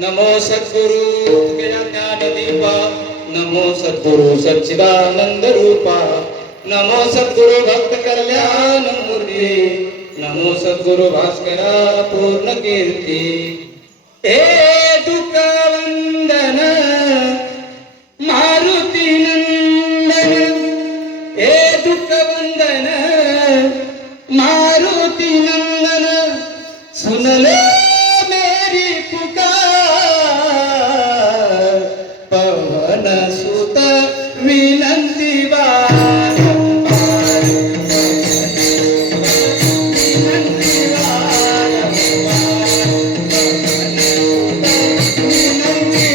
नमो सद्गुरु ज्ञानदीपा, नमो सद्गुरु सच्चिदानंद रूपा, नमो सद्गुरु भक्त कल्याण मूर्ती, नमो सद्गुरु भास्करा पूर्ण कीर्ती। हे दुःख वंदन मारुती नंदन, हे दुःख वंदन मारुती नंदन, सुनले मेरी पुकार, पवन सुत विनंती बारंबार, विनंती बारंबार, विनंती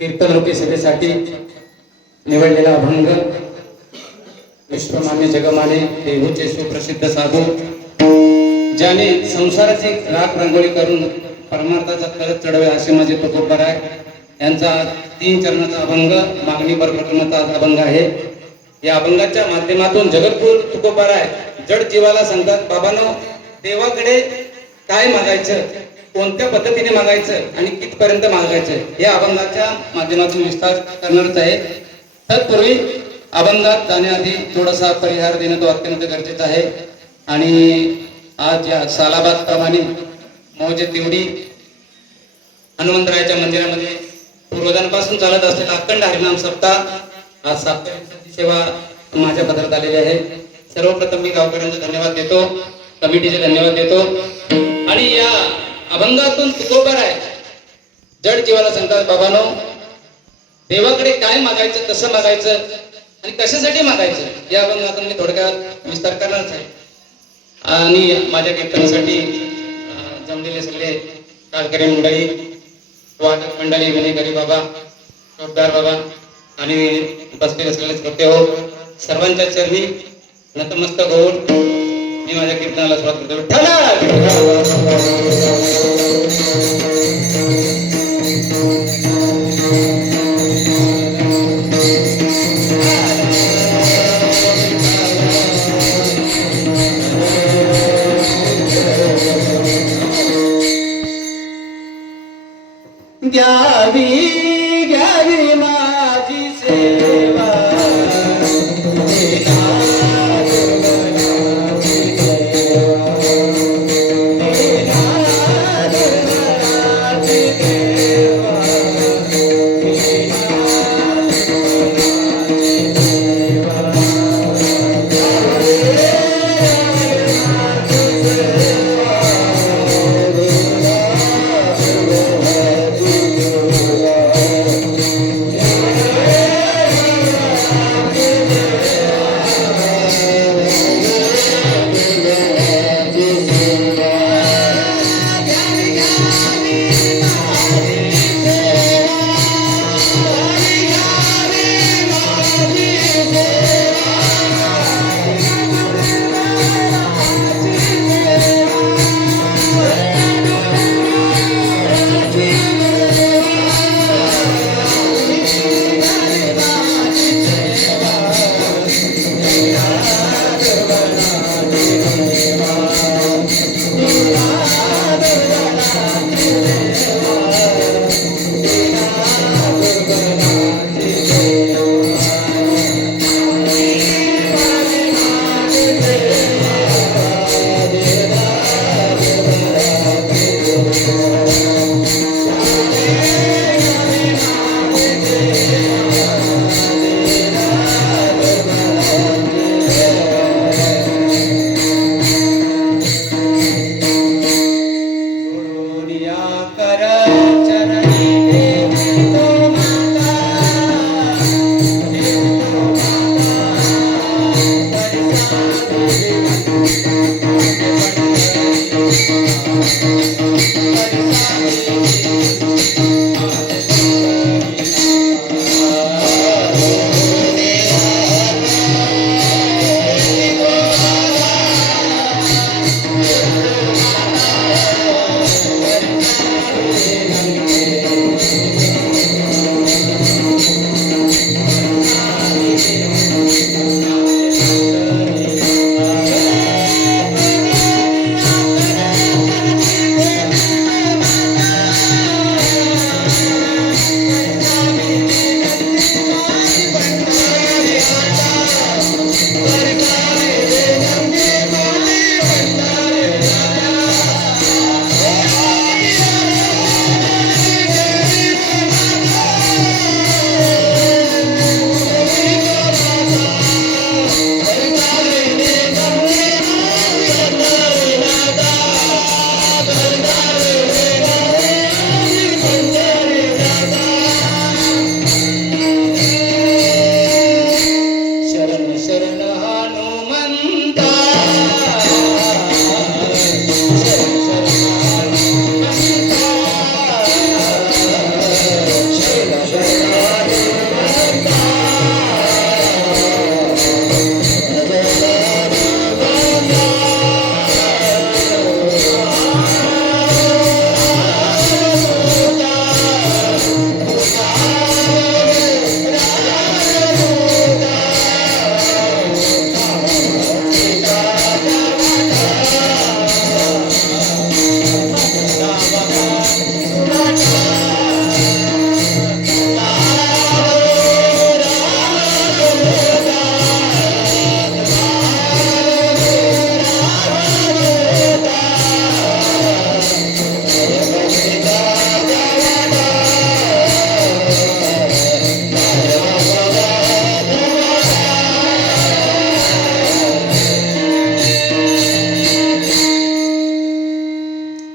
कीर्तन रूपी सभेसाठी निवडलेला अभंग विश्वमान्य जगमाने देहूचे सुप्रसिद्ध साधू, ज्याने संसाराची राख रंगोळी करून परमार्थाचा करत चढवे असे माझे तुकोबाराय यांचा 3 चरणाचा अभंग मागणी प्रकरणाचा अभंग आहे। या अभंगाच्या माध्यमातून जगद्गुरु तुकोबाराय जड जीवाला सांगतात, बाबांनो, देवाकडे काय मागायचं, कोणत्या पद्धतीने मागायचं आणि कितपर्यंत मागायचं या अभंगाच्या माध्यमातून विस्तार करणारच आहे। तत्पूर्वी अभंगात जाण्याआधी थोडासा परिहार देणं तो अत्यंत गरजेचं आहे। आणि आज या सालाबाद प्रमाणे मौजे तेवढी हनुमंतरायाच्या मंदिरामध्ये पूर्वजांपासून चालत असलेला अखंड हरिनाम सप्ताह आज 7व्या दिवसाची सेवा माझ्या पदरात आलेली आहे। सर्वप्रथम मी गावकऱ्यांचे धन्यवाद देतो, कमिटीचे धन्यवाद देतो। आणि या अभंगातून तुकोबाराय जड जीवाला सांगतात, बाबांनो, देवाकडे काय मागायचं, कसं मागायचं आणि कशासाठी मागायचं या अभंगातून मी थोडक्यात विस्तार करणारच आहे। आणि माझ्या कीर्तनासाठी जमलेले सगळे कालकरी मंडळी, वादक मंडळी, विनयकरी बाबा, चोपदार बाबा आणि उपस्थित असलेले श्रोते हो, सर्वांच्या चरणी नतमस्तक होऊन मी माझ्या कीर्तनाला सुरुवात करतो। घ्यावी घ्यावी माझी सेवा,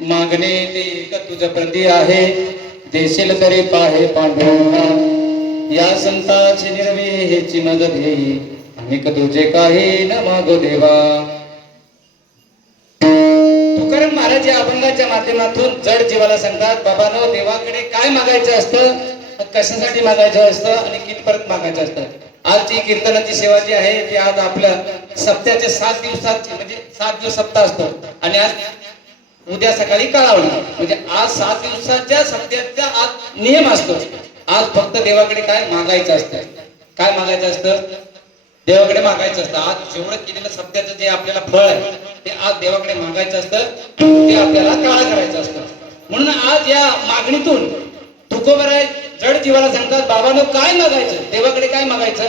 मागणे ते एक तुझ प्रती आहे, देशील तरी पाहे पांडुरंगा. या संताची निर्वे हेची मज घेई, अनेक तुझे काही न मागो देवा. तुकाराम महाराज या अभंगाच्या माध्यमातून जड जीवाला सांगतात, बाबांनो देवाकडे काय मागायचं असतं, कशासाठी मागायचं असतं आणि कितपर्यंत मागायचं असतं. आजची कीर्तनाची सेवा जी आहे ती आज आपल्या सप्त्याचे 7 दिवसाची म्हणजे 7 दिवस सप्ताह असतो आणि आज उद्या सकाळी कळवणार. म्हणजे आज 7 दिवसाच्या सप्त्याचा आज नियम असतो. आज फक्त देवाकडे काय मागायचं असतं. काय मागायचं असतं, देवाकडे मागायचं असतं. आज जेवढं केलेलं सप्त्याचं जे आपल्याला फळ आहे ते आज देवाकडे मागायचं असतं, ते आपल्याला काळ करायचं असतं. म्हणून आज या मागणीतून तुकोबराय जड जीवाला सांगतात, बाबांनो काय मागायचं, देवाकडे काय मागायचं.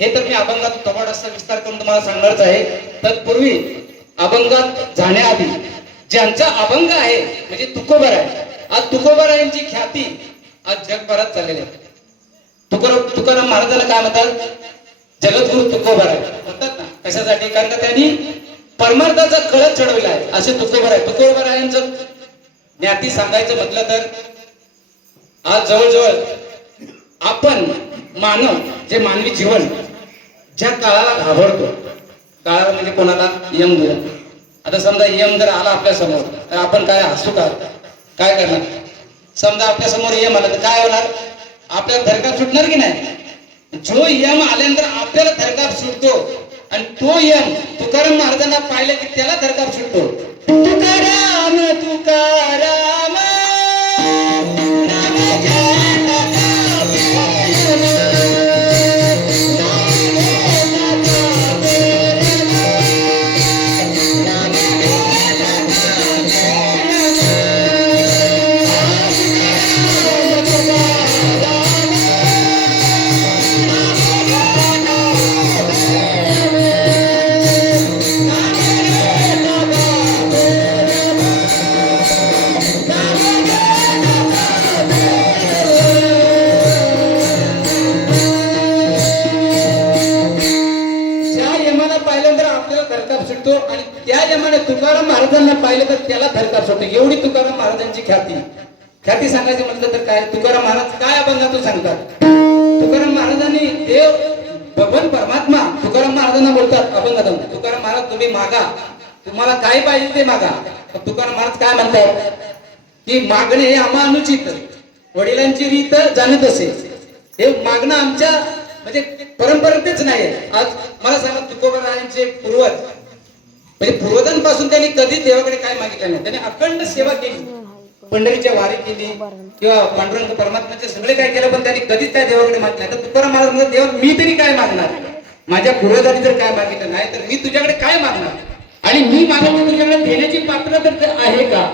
हे तर मी अभंगात थोडासा विस्तार करून तुम्हाला सांगणारच आहे. तत्पूर्वी अभंगात जाण्याआधी ज्यांचा अभंग आहे म्हणजे तुकोबराय, आज तुकोबरायांची ख्याती आज जगभरात चाललेली आहे. तुकाराम महाराजांना काय म्हणतात, जगद्गुरु तुकोबराय म्हणतात ना. कशासाठी, कारण का त्यांनी परमार्थाचा कळस चढवला आहे असे तुकोबराय. तुकोबरायांचं ज्ञाती सांगायचं म्हटलं तर आज जवळजवळ आपण मानव जे मानवी जीवन ज्या काळाला घाबरतो, काळाला म्हणजे कोणाला, यमदूत. आता समजा यम जर आला आपल्या समोर तर आपण काय हसू का, काय करणार. समजा आपल्या समोर यम आला तर काय होणार, आपल्याला धरकाप सुटणार की नाही. जो यम आल्यानंतर आपल्याला धरकाप सुटतो आणि तो यम तुकाराम महाराजांना पाहिलं की त्याला धरकाप सुटतो. तुकाराम तुकाराम तुकाराम महाराजांना पाहिलं तर त्याला थरकाप होते, एवढी तुकाराम महाराजांची ख्याती सांगायचं म्हटलं तर काय, तुकाराम महाराज काय अभंगातून सांगतात. तुकाराम महाराजांनी देव भगवान परमात्मा तुकाराम महाराजांना बोलतात अभंगातून, तुकाराम महाराज तुम्ही मागा, तुम्हाला काय पाहिजे ते मागा. तुकाराम महाराज काय म्हणतात की मागणे हे आम्हा अनुचित, वडिलांची रीत जाणत असे, हे मागणं आमच्या म्हणजे परंपरेतच नाही. आज मला सांगा तुकोबारायांचे पूर्वज म्हणजे पूर्वजांपासून त्यांनी कधीच देवाकडे काय मागितलं नाही. त्यांनी अखंड सेवा केली, पंढरीच्या वारी केली किंवा पांडुरंग परमात्म्याचे सगळे काय केलं, पण त्यांनी कधीच काय देवाकडे मागितलं नाही. तर तुकाराम महाराज म्हणतात देवा मी तरी काय मागणार, माझ्या पूर्वजांनी जर काय मागितलं नाही तर मी तुझ्याकडे काय मागणार, आणि मी मागतो तुझ्याकडे देण्याची पात्रता आहे का,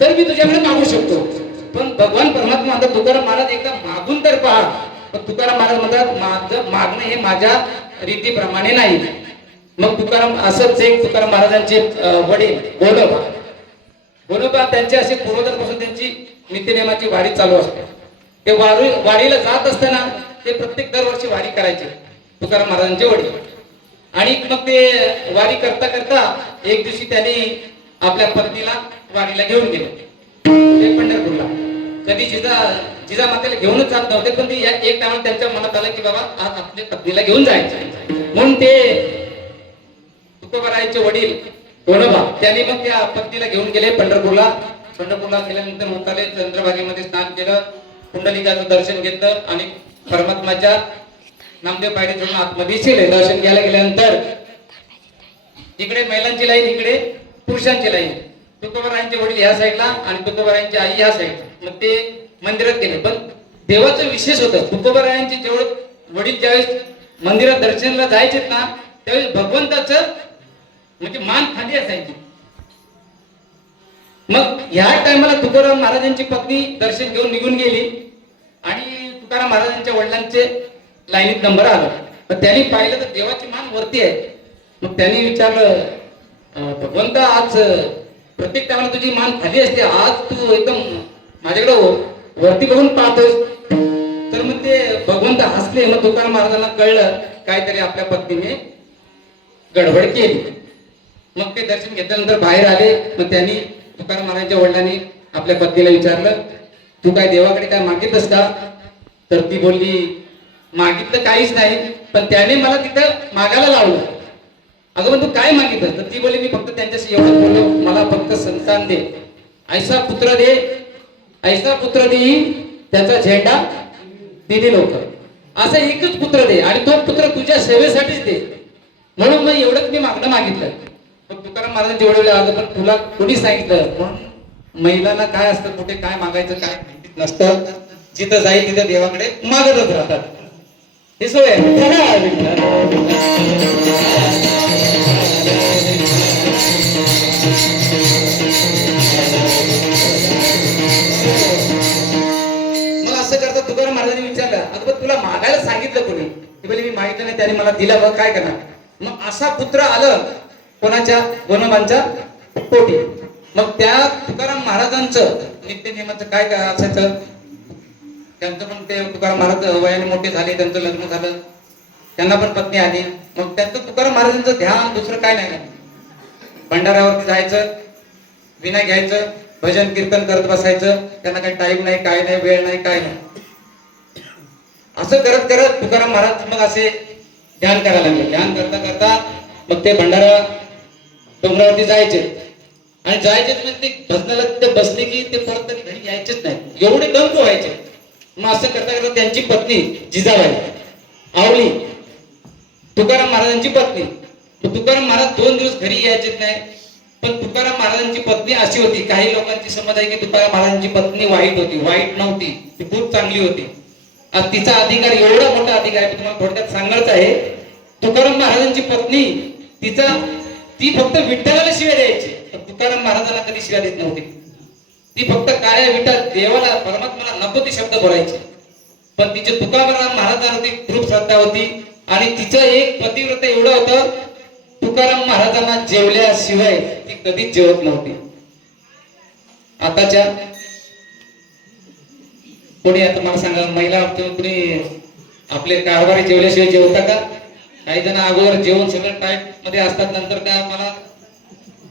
तर मी तुझ्याकडे मागू शकतो. पण भगवान परमात्मा म्हणतात तुकाराम महाराज एकदा मागून तर पहा. पण तुकाराम महाराज म्हणतात माझं मागणं हे माझ्या रीतीप्रमाणे नाही. मग तुकाराम असंच एक तुकाराम महाराजांचे वडील गोनोबा त्यांचे असे पूर्वजांपासून त्यांची नित्यनेमाची वारी चालू असते. ते वारीला जात असताना ते प्रत्येक दरवर्षी वारी करायचे तुकाराम महाराजांचे वडील. आणि मग ते वारी करता करता एक दिवशी त्यांनी आपल्या पत्नीला वारीला घेऊन गेले ते पंढरपूरला. कधी जिजा मातेला घेऊनच जात नव्हते, पण ती एक टायमाला त्यांच्या मनात आलं की बाबा आज आपल्या पत्नीला घेऊन जायचं, म्हणून ते तुकोबारायांचे वडील गोनोबा त्यांनी मग त्या पत्नीला घेऊन गेले पंढरपूरला. गेल्यानंतर होताले चंद्रभागेमध्ये स्नान केलं, कुंडलिकाचं दर्शन घेतलं आणि परमात्माच्या नामदेव पायरी चढून आतमध्ये शिरले. दर्शन घ्यायला गेल्यानंतर इकडे महिलांची लाईन, इकडे पुरुषांची लाईन. तुकोबारायांचे वडील ह्या साईडला आणि तुकोबारायांची आई ह्या साईडला. मग ते मंदिरात गेले. पण देवाचं विशेष होतं, तुकोबारायांचे जेवढे वडील ज्यावेळेस मंदिरात दर्शनाला जायचे ना त्यावेळेस भगवंताचं म्हणजे मान खाली असायची. मग ह्या टायमाला तुकाराम महाराजांची पत्नी दर्शन घेऊन निघून गेली आणि तुकाराम महाराजांच्या वडिलांचे लाईनीत नंबर आला. पण त्यांनी पाहिलं तर देवाची मान वरती आहे. मग त्यांनी विचारलं भगवंत आज प्रत्येक टायमाला तुझी मान खाली असते, आज तू एकदम माझ्याकडे वरती बघून पाहतोस. तर मग ते भगवंत हसले. मग तुकाराम महाराजांना कळलं काहीतरी आपल्या पत्नीने गडबड केली. मग ते दर्शन घेतल्यानंतर बाहेर आले. मग त्यांनी तुकाराम महाराजांच्या वडिलांनी आपल्या पत्नीला विचारलं तू काय देवाकडे काय मागितलंस का. तर ती बोलली मागितलं काहीच नाही, पण त्याने मला तिथं मागायला लावलं. अगं पण तू काय मागितलं. तर ती बोलली मी फक्त त्यांच्याशी एवढं बोललो मला फक्त संतान दे, ऐसा पुत्र दे, ऐसा पुत्र देई त्याचा झेंडा दिली लोक, असं एकच पुत्र दे आणि तो पुत्र तुझ्या सेवेसाठीच दे, म्हणून मग एवढंच मी मागणं मागितलं. पण तुकाराम महाराजांचे वडील आलं पण तुला कोणी सांगितलं. म्हणून महिलांना काय असतं कुठे काय मागायचं काय माहितीच नसतं, जिथं जाईल तिथं देवाकडे मागतच राहतात. हे सोय मग असं करता तुकाराम महाराजांनी विचारलं अगं तुला मागायला सांगितलं कोणी. ती बोलली मी मागितलं नाही, त्याने मला दिला बघ काय करणार. मग असा पुत्र आलं कोणाच्या गोनोबांच्या पोटी. मग त्या तुकाराम महाराजांचं नित्य नियमाचं काय काय असायचं. त्यांचं पण ते तुकाराम महाराज वयाने मोठे झाले, त्यांचं लग्न झालं, त्यांना पण पत्नी आली. मग त्यांचं तुकाराम महाराजांचं ध्यान दुसरं काय नाही, भंडाऱ्यावरती जायचं, विना घ्यायचं, भजन कीर्तन करत बसायचं. त्यांना काही टाइम नाही, काय नाही, वेळ नाही, काय नाही. असं करत करत तुकाराम महाराज मग असे ध्यान करायला लागले. ध्यान करता करता मग ते भंडारा डोंगरावरती जायचे आणि जायचे म्हणजे ते भजनाला ते बसले की ते परत तरी घरी यायचेच नाही, एवढे दंग व्हायचे. मग असं करता करता त्यांची पत्नी जिजाबाई आवली तुकाराम महाराजांची पत्नी. तुकाराम महाराज 2 दिवस घरी यायचेच नाही. पण तुकाराम महाराजांची पत्नी अशी होती, काही लोकांची समज आहे की तुकाराम महाराजांची पत्नी वाईट होती. वाईट नव्हती, ती खूप चांगली होती. आज तिचा अधिकार एवढा मोठा अधिकार आहे, तुम्हाला थोडक्यात सांगायचं आहे. तुकाराम महाराजांची पत्नी ती फक्त विठ्ठलाला शिव्या द्यायची, पण तुकाराम महाराजांना कधी शिव्या देत नव्हती. ती फक्त काळ्या विठ्ठल देवाला परमात्म्याला नको ते शब्द बोलायचे. पण तिचे तुकाराम महाराजांवरती खूप श्रद्धा होती आणि तिचं एक पतिव्रत एवढं होतं, तुकाराम महाराजांना जेवल्याशिवाय ती कधीच जेवत नव्हती. आताच्या कोणी आता मला सांगा महिला कोणी आपले कारभारी जेवल्याशिवाय जेवता का. काही जण अगोदर जेवण सगळं टाईट मध्ये असतात, नंतर काय मला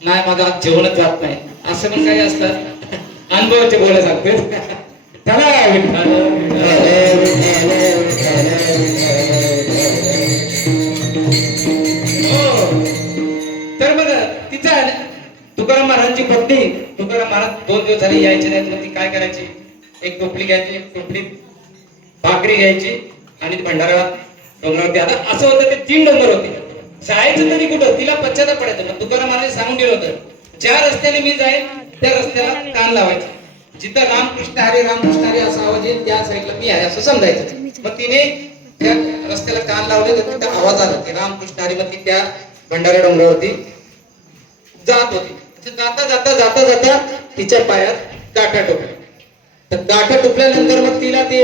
नाही माझं आज जेवणच जात नाही असं पण काही असतात अनुभवाचे बोलायला सांगते चला विठ्ठल हो. तर मग तिचा तुकाराम महाराजांची पत्नी तुकाराम महाराज 2 दिवस झाले यायचे नाहीत मग ती काय करायची एक टोपली घ्यायची एक टोपलीत भाकरी घ्यायची आणि भंडारा डोंगरावरती आता असं होतं ते 3 डोंगर होते जायचं तरी कुठं तिला पश्चाताप पडायचं मग तुकाराम महाराज सांगून गेलं होतं ज्या रस्त्याने मी जाईन त्या रस्त्याला कान लावायचे जिथं रामकृष्ण हरी असा आवाज येईल त्या साईडला मी आहे असं समजायचं मग तिने त्या रस्त्याला कान लावले तर तिथं आवाज आला ते रामकृष्ण हरी मग ती त्या भंडारा डोंगरावरती जात होती जाता जाता जाता जाता तिच्या पायात काटा टोकला तर काटा टोकल्यानंतर मग तिला ते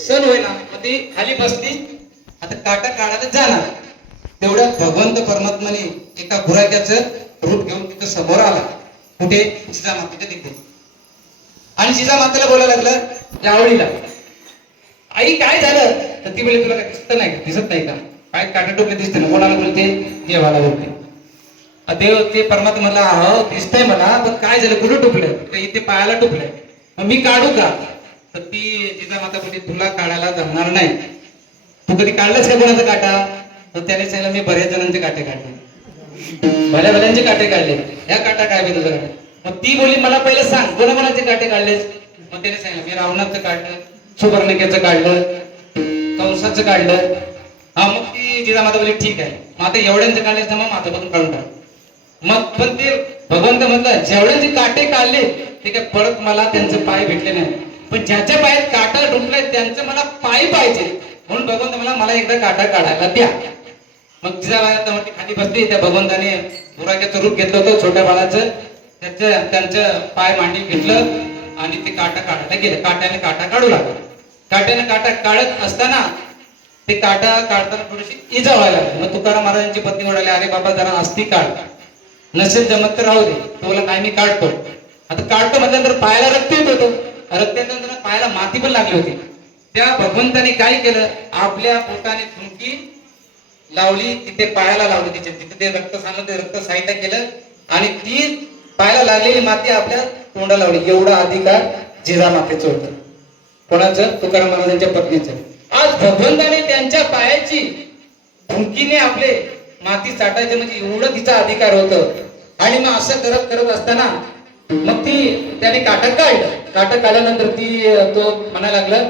सण होईना मग ती खाली बसली आता काटा काढायला जाणार तेवढ्या भगवंत परमात्माने एका गुराख्याचं रूप घेऊन तिथं समोर आला कुठे जिजामातेच्या तिथे आणि जिजामातेला बोलायला लागलं लावणीला आई काय झालं तर ती बोलली तुला काय दिसत नाही का काय काटा टोकले दिसते ना कोणाला बोलते देवाला बोलते देव ते परमात्मा म्हणला हो दिसतंय मला पण काय झालं कुठं टोकलं तर इथे पायाला टोकलंय मग मी काढू का तर ती जिजामाता बोलली तुला काढायला जमणार नाही तू कधी काढलंच का कोणाचा काटा तर त्याने सांगितलं मी बऱ्याच जणांचे काटे काढले भल्याभल्यांचे काटे काढले ह्या काटा काय बी तुझं मग ती बोलली मला पहिलं सांग कोणाकोणाचे काटे काढलेस मग त्याने सांगितलं मी रावणाचं काढलं सुवर्णिकेचं काढलं कंसाचं काढलं हा मग ती जिजामाता बोलली ठीक आहे मग आता एवढ्यांचं काढलेस ना मग माझ्यापासून काढून टाक मग पण ते भगवंत म्हटलं जेवढ्यांचे काटे काढले ते काय परत मला त्यांचे पाय भेटले नाही पण ज्याच्या पायात काटा डुंकलाय त्यांचं मला पाय पाहिजे म्हणून भगवंत मला एकदा काटा काढायला द्या मग जिजाबाई खाली बसली त्या भगवंताने गुराख्याचं रूप घेतलं होतं छोट्या बाळाचं त्यांचं पाय मांडी घेतलं आणि ते काटा काढायला गेलं काट्याने काटा काढू लागलं काट्याने काटा काढत असताना ते काटा काढताना थोडीशी इजा व्हायला लागली मग तुकाराम महाराजांची पत्नी म्हणाली अरे बाबा जरा अस्ती काढ नसेल जमत तर राहू दे तुला काय मी काढतो आता काढतो म्हटल्यानंतर पायाला रक्त येत होतं रक्त येताना पायाला माती पण लागली होती त्या भगवंताने काय केलं आपल्या पोटाने थुंकी लावली तिथे पायाला लावली तिथे ते रक्त सांगलं ते रक्त साहित्य केलं आणि ती पायाला लागलेली माती आपल्या तोंडाला लावली एवढा अधिकार जिजामातेचं होतं कोणाचं तुकाराम महाराजांच्या पत्नीचं आज भगवंताने त्यांच्या पायाची धुंकीने आपले माती चाटायचं म्हणजे एवढं तिचा अधिकार होतं आणि मग असं करत करत असताना मग ती त्याने काटा काढल्यानंतर ती तो म्हणायला लागला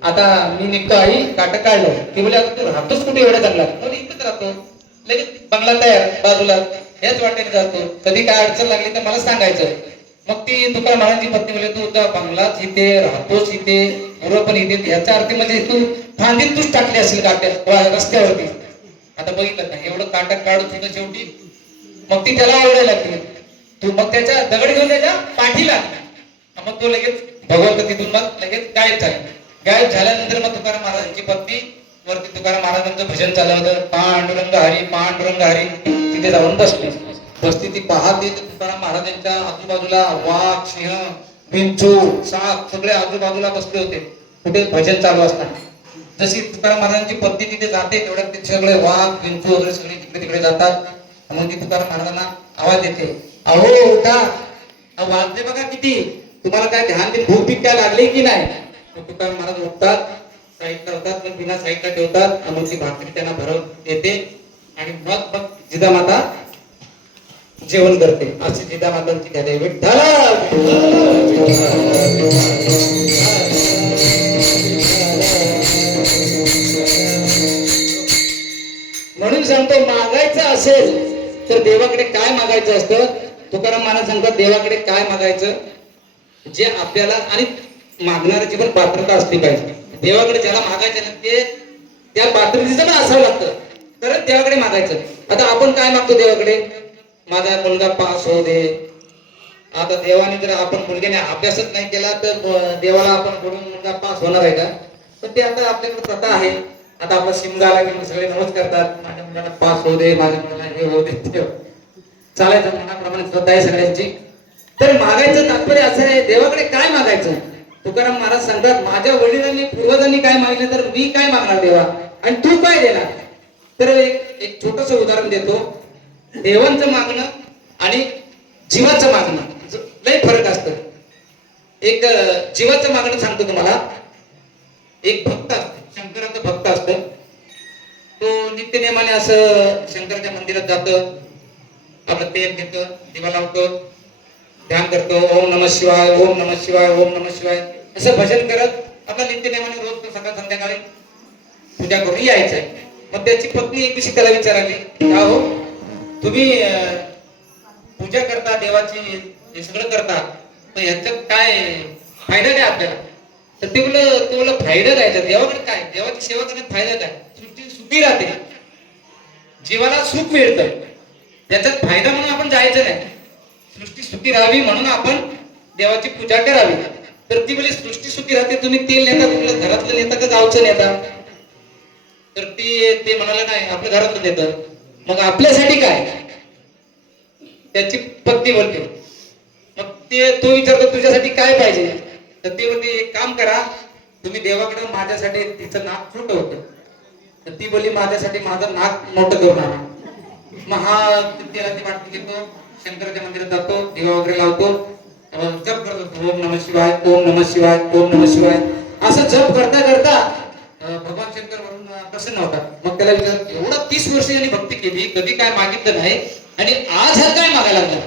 आता मी निघतो आई काटा काढलं ती बोलली आता तू राहतोस कुठे एवढ्या चांगला इथंच राहतो लगेच बंगला तयार बाजूला याच वाटेने जातो कधी काय अडचण लागली तर मला सांगायचं मग ती तुकाराम महाराजांची पत्नी बोलली तू त्या बंगलाच इथे राहतोस इथे गुरु पण इथे याचा अर्थ म्हणजे तू फांदीत तूच टाकली असेल काट्या रस्त्यावरती आता बघितलं ना एवढं काटा काढून तिथं शेवटी मग ती त्याला आवडायला लागली तू मग त्याच्या दगड घेऊन त्याच्या पाठीला मग तो लगेच भगवंत तिथून मग लगेच गायब झाल्यानंतर मग तुकाराम महाराजांची पत्नी वरती तुकाराम महाराजांचं भजन चालू होतं पांडुरंग हरी तिथे जाऊन बसली ती पाहते तुकाराम महाराजांच्या आजूबाजूला वाघ सिंह विंचू साप सगळे आजूबाजूला बसले होते कुठे भजन चालू असताना जशी तुकाराम महाराजांची पत्नी तिथे जाते तेवढ्यात ते सगळे वाघ विंचू वगैरे सगळे तिकडे तिकडे जातात मग ती तुकाराम महाराजांना आवाज देते अहो उठा वाजले बघा किती तुम्हाला काय ध्यान दे भूक काय लागली की नाही तुकाराम महाराज उठतात साईडला होतात मग बिना साईडला ठेवतात मग ती भाकरी त्यांना भरव देते आणि मग जिजामाता जेवण करते अशी जिजामातांची कथा आहे विठ्ठल म्हणून सांगतो मागायचं असेल तर देवाकडे काय मागायचं असतं तुकाराम महाराज सांगतात देवाकडे काय मागायचं जे आपल्याला आणि मागणाऱ्याची पण पात्रता असली पाहिजे देवाकडे ज्याला मागायचं ना ते त्या पात्रतेचं पण असावं लागतं तरच देवाकडे मागायचं आता आपण काय मागतो देवाकडे माझा मुलगा पास होऊ दे आता देवाने जर आपण मुलग्याने अभ्यासच नाही केला तर देवाला आपण बोलून मुलगा पास होणार आहे का पण ते आता आपल्याकडे प्रथा आहे आता आपला शिमगाला घेऊन सगळे नमस्कार करतात माझ्या मुलाला पास होऊ दे माझ्या मुलाला हे होऊ दे चालायचं मनाप्रमाणे श्रद्धा आहे सगळ्यांची तर मागायचं तात्पर्य असं आहे देवाकडे काय मागायचं तुकाराम महाराज सांगतात माझ्या वडिलांनी पूर्वजांनी काय मागितलं तर मी काय मागणार देवा आणि तू काय देणार तर एक छोटस उदाहरण देतो देवांचं मागणं आणि जीवाचं मागणं लय फरक असतं. एक जीवाचं मागणं सांगतो तुम्हाला. एक भक्त असतो, शंकराचा भक्त असतो. तो नित्यनेमाने असं शंकराच्या मंदिरात जातो, आपलं तेल घेतो, दिवा लावतो, ध्यान करतो, ओम नमः शिवाय, ओम नमः शिवाय, ओम नमः शिवाय असं भजन करत आपला नित्यनेमाने रोज सकाळ संध्याकाळी पूजा करून यायचंय. मग त्याची पत्नी एक दिवशी त्याला विचारली, का हो तुम्ही पूजा करता देवाची, हे सगळं करता, तर ह्याच्यात काय फायदा काय आपल्याला? तर ते बोल फायदा काय देवाकडे, काय देवाची सेवा करण्यात फायदा काय? सृष्टी सुखी राहते, जीवाला सुख मिळतं, त्याच्यात फायदा म्हणून आपण जायचं नाही. सृष्टी सुखी राहावी म्हणून आपण देवाची पूजा करावी. तर ती बोली सृष्टी सुखी राहते, तुम्ही तेल नेता, तुमच्या घरातलं नेता का गावचं नेता? तर ते म्हणाले नाही, आपल्या घरातलं नेतं. मग आपल्यासाठी काय? त्याची पत्नी बोलते. मग तो विचारतो तुझ्यासाठी काय पाहिजे? तर ते बोलते एक काम करा, तुम्ही देवाकडे माझ्यासाठी, तिचं नाक छोटं होतं, तर ती बोलली माझ्यासाठी माझं नाक मोठं करून आणा. मग हा तेलाची बाटली घेतो, शंकराच्या मंदिरात जातो, दिवा वगैरे लावतो, जप करतो, ओम नमः शिवाय, ओम नमः शिवाय, ओम नमः शिवाय असं जप करता करता भगवान शंकर वरून प्रसन्न होतात. मग त्याला विचार, एवढा 30 वर्ष यांनी भक्ती केली, कधी काय मागितलं नाही आणि आज हा काय मागायला लागला?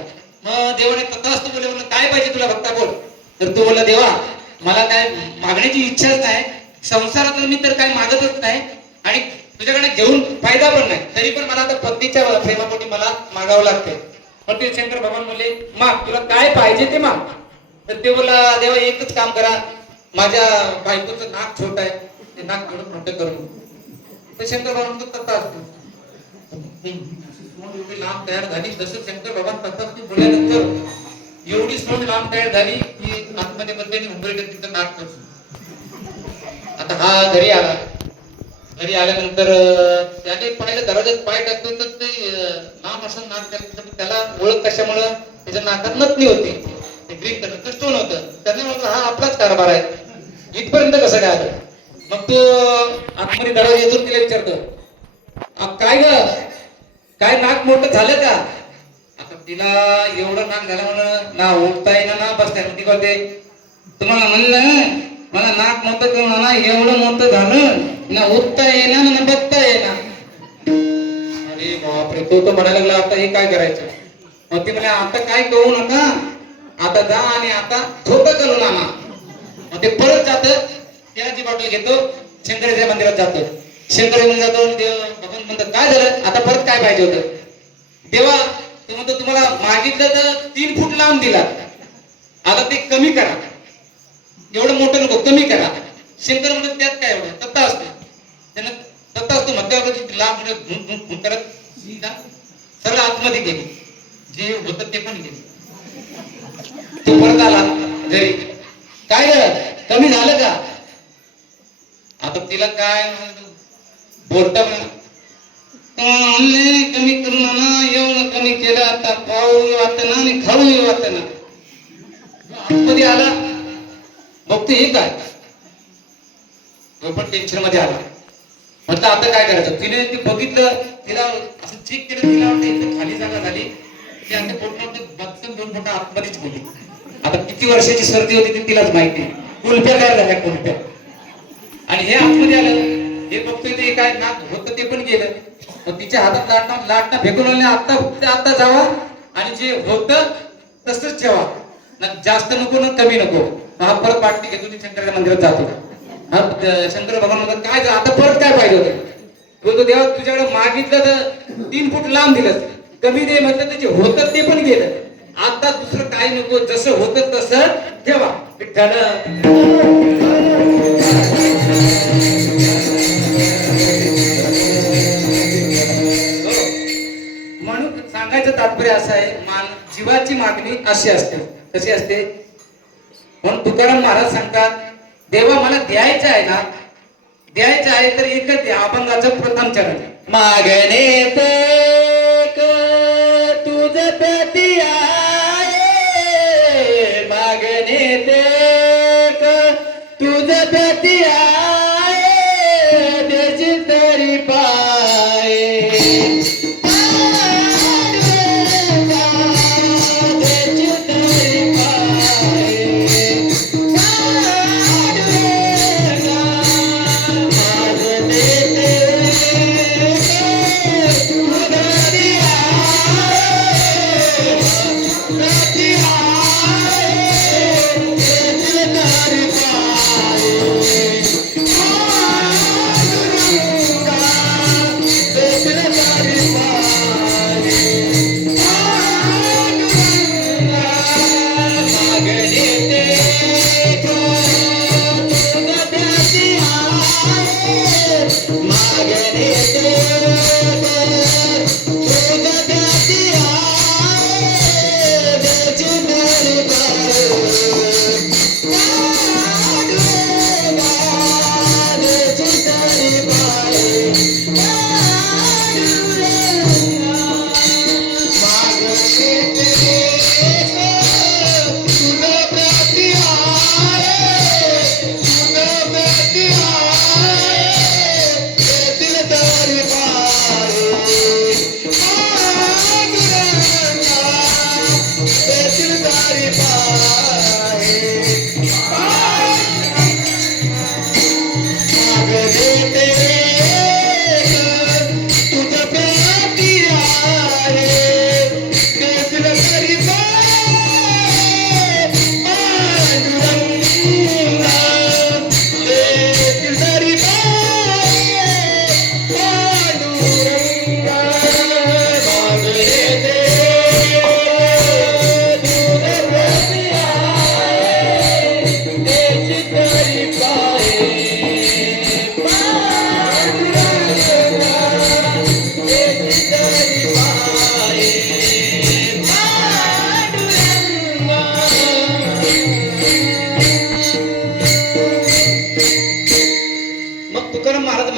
मग देवाने तथास्तु बोले, म्हणलं काय पाहिजे तुला भक्ता बोल. तर तो बोलला, देवा मला काय मागण्याची इच्छाच नाही, संसारात मी तर काय मागतच नाही आणि तुझ्याकडे घेऊन फायदा पण नाही, तरी पण मला आता पत्नीच्या प्रेमापोटी मला मागावं लागते. मग ते शंकर भगवान बोलले, माग, तुला काय पाहिजे ते माग. तर ते बोलला, देवा एकच काम करा, माझ्या बायकोचं नाक छोट आहे, ते नाक थोडं मोठं करून. तर शंकर भगवान तथा असतो, एवढी लांब तयार झाली. जसं शंकर भगवान तथा बोलल्यानंतर एवढी सोंड लांब तयार झाली की आतमध्ये मध्ये उंबरेकडे तिथं नाक करतो. आता हा घरी आला. घरी आल्यानंतर त्याने पाहिलं, दरवाजात पाय टाकतो तर ते लांब असं नाक टाकतं. त्याला ओळख कशामुळं? त्याच्या नाकात नथनी होती, ते ग्रीन कलरचं स्टोन होतं. त्याने म्हटलं हा आपलाच कारभार आहे, इथपर्यंत कसं काय आलं? मग तो आतमध्ये दरवाजा येऊन तिला विचारतो, काय ग, काय नाक मोठं झालं का? आता तिला एवढं नाक झालं म्हणून ना उठता येईना ना बसता येईना. ती बोलते, तुम्हाला म्हणलं मला नाक मोठं करून ना, एवढं मोठं झालं ना, उठता येईना ना बसता येईना. अरे बापरे, तो म्हणायला लागला, आता हे काय करायचं? मग ती म्हणे, आता काय करू नका, आता जा आणि आता झोपं करून आणा. मग ते परत जात, त्याची बॉटल घेतो, शंकराच्या मंदिरात जातो. शंकर मंदिरात जातो, देव भगवान म्हणतो, काय झालं आता, परत काय पाहिजे होतं? देवा तो म्हणतो, तुम्हाला मागितलं तर 3 फूट लांब दिला, आता ते कमी करा, एवढं मोठं नको, कमी करा. शंकर म्हणतो, त्यात काय एवढं, तत्ता असतो. त्यानं तत्ता असतो म्हटल्यावर लांब करत सरळ आतमध्ये गेली, जे होतं ते पण गेले. तो परत आला घरी, काय कमी झालं का? आता तिला काय बोलता कमी करून ना, एवढं कमी केलं, आता पाहू वाटना आणि खाऊ वाटना. आतमध्ये आला, बघतो हे काय, तो पण टेन्शन मध्ये आला. म्हटलं आता काय करायचं? तिने ते बघितलं, तिला असं चेक केलं, तिला वाटतं इथं खाली जागा झाली, ते आता बघतं 2 फुट आतमध्येच गेली. आता किती वर्षाची सर्दी होती ती तिलाच माहिती, कुलप्या काय झाल्या, कुलप्या. आणि हे आतमध्ये आलं, हे बघतोय ते काय नाक होतं ते पण गेलं. मग तिच्या हातात लाटणं फेकून आले, आता जावा आणि जे होतं तसंच ठेवा, ना जास्त नको ना कमी नको. हा परत बाटली घेतो, शंकराच्या मंदिरात जातो. हा शंकर भगवान म्हणतात, काय आता परत काय पाहिजे होतं? बोलतो, देवा तुझ्याकडे मागितलं तर 3 फूट लांब दिलं, कमी दे म्हटलं तर जे होतं ते पण गेलं, आता दुसरं काय नको, जसं होतं तसं ठेवा. म्हणून सांगायचं तात्पर्य असं आहे, जीवाची मागणी अशी असते. कशी असते? म्हणून तुकाराम महाराज सांगतात, देवा मला द्यायचं आहे ना, द्यायचं आहे तर एकच द्या, अभंगाचं प्रथम चरण. मागणे तुझ प्रती आहे, मागणे तुझ प्रती आहे, त्याची तरी पाय.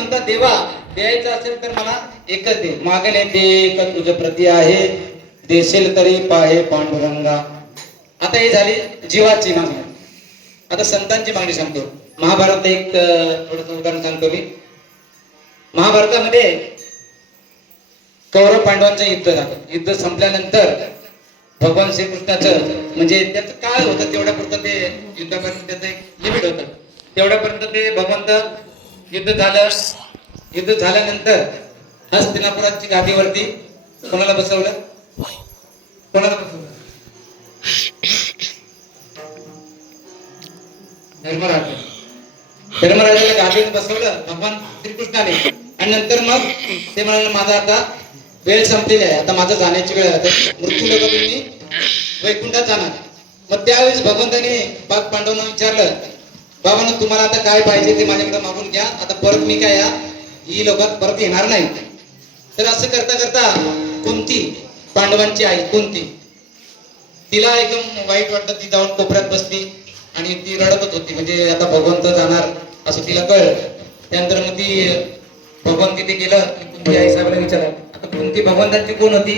म्हणतात देवा द्यायचं असेल तर मला एकच दे, मागणे ते एक तुझ प्रती आहे, देशील तरी पाहे पांडुरंगा. आता हे झाली जीवाची मागणी. आता संतांची मागणी सांगतो. महाभारत एक थोडस उदाहरण सांगतो मी. महाभारतामध्ये कौरव पांडवांचं युद्ध झालं. युद्ध संपल्यानंतर भगवान श्रीकृष्णाचं म्हणजे त्याचं काय होतं तेवढ्यापुरतं ते युद्धापर्यंत त्याचं एक लिमिट होतं. तेवढ्यापर्यंत ते भगवंत युद्ध झालं. युद्ध झाल्यानंतर हस्तिनापुराची गादीवरती कोणाला बसवलं? कोणाला बसवलं? धर्मराजाला गादीवर बसवलं भगवान श्रीकृष्णाने. आणि नंतर मग ते म्हणाले माझा आता वेळ संपलेली आहे, आता माझं जाण्याची वेळ आहे, मृत्यू लोक मी वैकुंठात जाणार. मग त्यावेळेस भगवंताने पाच पांडवांना विचारलं, बाबांनो तुम्हाला आता काय पाहिजे ते माझ्याकडे मागून घ्या, आता परत मी काय ही लोकात परत येणार नाही. तर असं करता करता कुंती, पांडवांची आई कुंती, तिला एकदम वाईट वाटतं. ती जाऊन कोपऱ्यात बसली आणि ती रडतच होती, म्हणजे आता भगवंत जाणार असं तिला कळलं. त्यानंतर मग ती भगवान तिथे गेलं. कुंती आई साहेबांना विचारलं. आता कुंती भगवंताची कोण होती?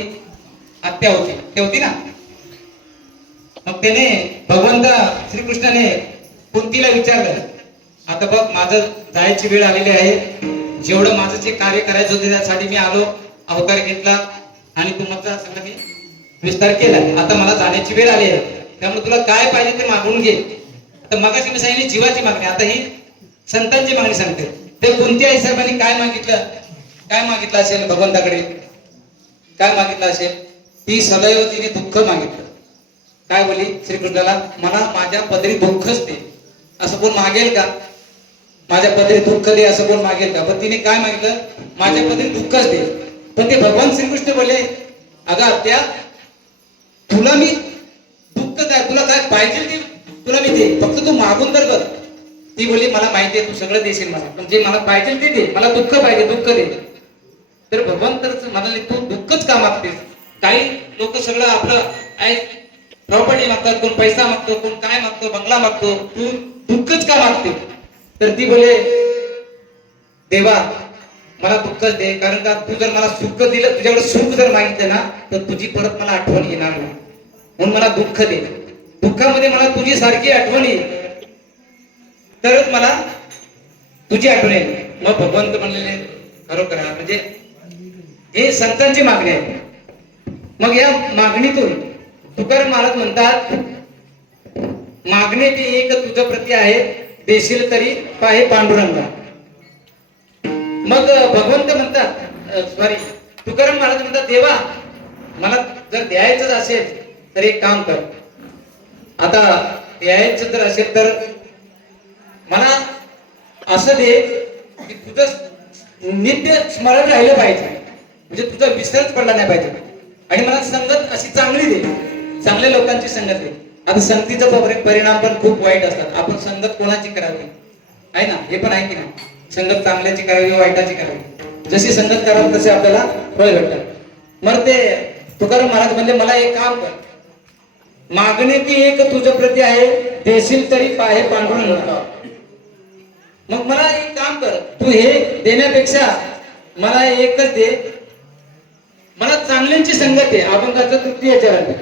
आत्या होती. ते होती ना. मग त्याने भगवंत श्रीकृष्णाने कुंतीला विचारलं, आता बघ माझं जायची वेळ आलेली आहे, जेवढं माझं जे कार्य करायचं होते त्यासाठी मी आलो, अवतार घेतला आणि तुमचा सगळं मी विस्तार केला. आता मला जाण्याची वेळ आली आहे, त्यामुळे तुला काय पाहिजे ते मागून घे. आता मगाशी मी सांगितली जीवाची मागणी, आता ही संतांची मागणी सांगते. ते कुंती आई साहेबांनी काय मागितलं असेल भगवंताकडे? काय मागितलं असेल? ती सदैव तिने दुःख मागितलं. काय बोली श्रीकृष्णाला? मला माझ्या पदरी दुःखच दे. असं कोण मागेल का? माझ्या पदरी दुःख दे असं कोण मागेल का? पण तिने काय मागितलं? माझ्या पदरी दुःखच दे. पण ते भगवान श्रीकृष्ण बोले, अगं आत्या तुला मी दुःख काय, तुला काय पाहिजे ते तुला मी दे, फक्त तू मागून तर कर. ती बोली मला माहिती आहे तू सगळं देशील मला, पण जे मला पाहिजे ते दे, मला दुःख पाहिजे, दुःख दे. तर भगवान तर म्हणाले तू दुःखच का मागतेस? काही लोक सगळं आपलं प्रॉपर्टी मागतात, कोण पैसा मागतो, कोण काय मागतो, बंगला मागतो, तू दुःखच का मागते? तर ती बोले देवा मला दुःखच दे, कारण का तू जर मला सुख दिलं, तुझ्याकडे सुख जर मागितलं ना तर तुझी परत मला आठवण येणार नाही, म्हणून मला दुःख दे. दुःखामध्ये मला तुझी सारखी आठवण येईल तरच मला तुझी आठवण येईल. मग भगवंत म्हणलेले खरोखर म्हणजे हे संतांची मागणी आहे. मग या मागणीतून तुकाराम महाराज म्हणतात, मागणे ते एक तुझ प्रती आहे, देशील तरी पाहे पांडुरंगा. मग भगवंत म्हणतात तुकाराम महाराज म्हणतात, देवा मला जर द्यायचं असेल तर एक काम कर. आता द्यायचं जर असेल तर मला असं दे की तुझं नित्य स्मरण राहिलं पाहिजे, म्हणजे तुझा विसरच पडला नाही पाहिजे. आणि मला संगत अशी चांगली दे, चांगल्या लोकांची संगत दे. आता संगतीचा परिणाम पण खूप वाईट असतात. आपण संगत कोणाची करावी आहे ना, हे पण आहे की नाही. संगत चांगल्याची करावी, वाईटाची करावी. जशी संगत करावी तसे आपल्याला फळ भेटतात. मग ते तुकाराम महाराज म्हणले मला एक काम कर, मागणे ती एक तुझ प्रती आहे, देशील तरी पाहे पांडुरंगा. मग मला एक काम कर, तू हे देण्यापेक्षा मला एकच दे, मला चांगल्यांची संगत आहे. अभंगाचं तृतीय चरण.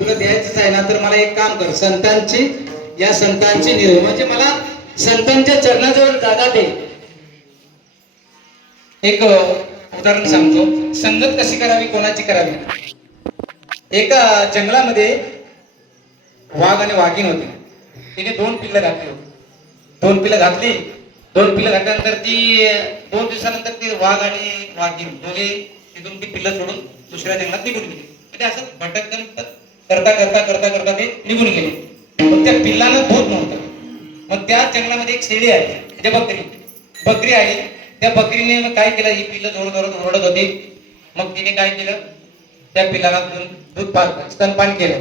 तुला द्यायचंच आहे ना तर मला एक काम कर, संतांची या संतांची निरोप म्हणजे मला संतांच्या चरणाजवळ जागा दे. एक उदाहरण सांगतो, संगत कशी करावी, कोणाची करावी. एका जंगलामध्ये वाघ आणि वाघीण होती. तिने 2 पिल्लं घातली होती. 2 पिल्लं घातली. 2 पिल्लं घातल्यानंतर ती 2 दिवसानंतर ती वाघ आणि वाघीण दोघे तिथून ती पिल्लं सोडून दुसऱ्या जंगलात निघून गेली. म्हणजे असं भटकन करता करता करता करता ते निघून गेले. मग त्या पिल्लांना दूध नव्हतं. मग त्या जंगलामध्ये एक शेळी आली, म्हणजे बकरी आली. त्या बकरीने मग काय केलं, ही पिल्लं जोर जोरात ओरडत होती. मग तिने काय केलं, त्या पिल्लाला दूध पाजलं, स्तनपान केलं.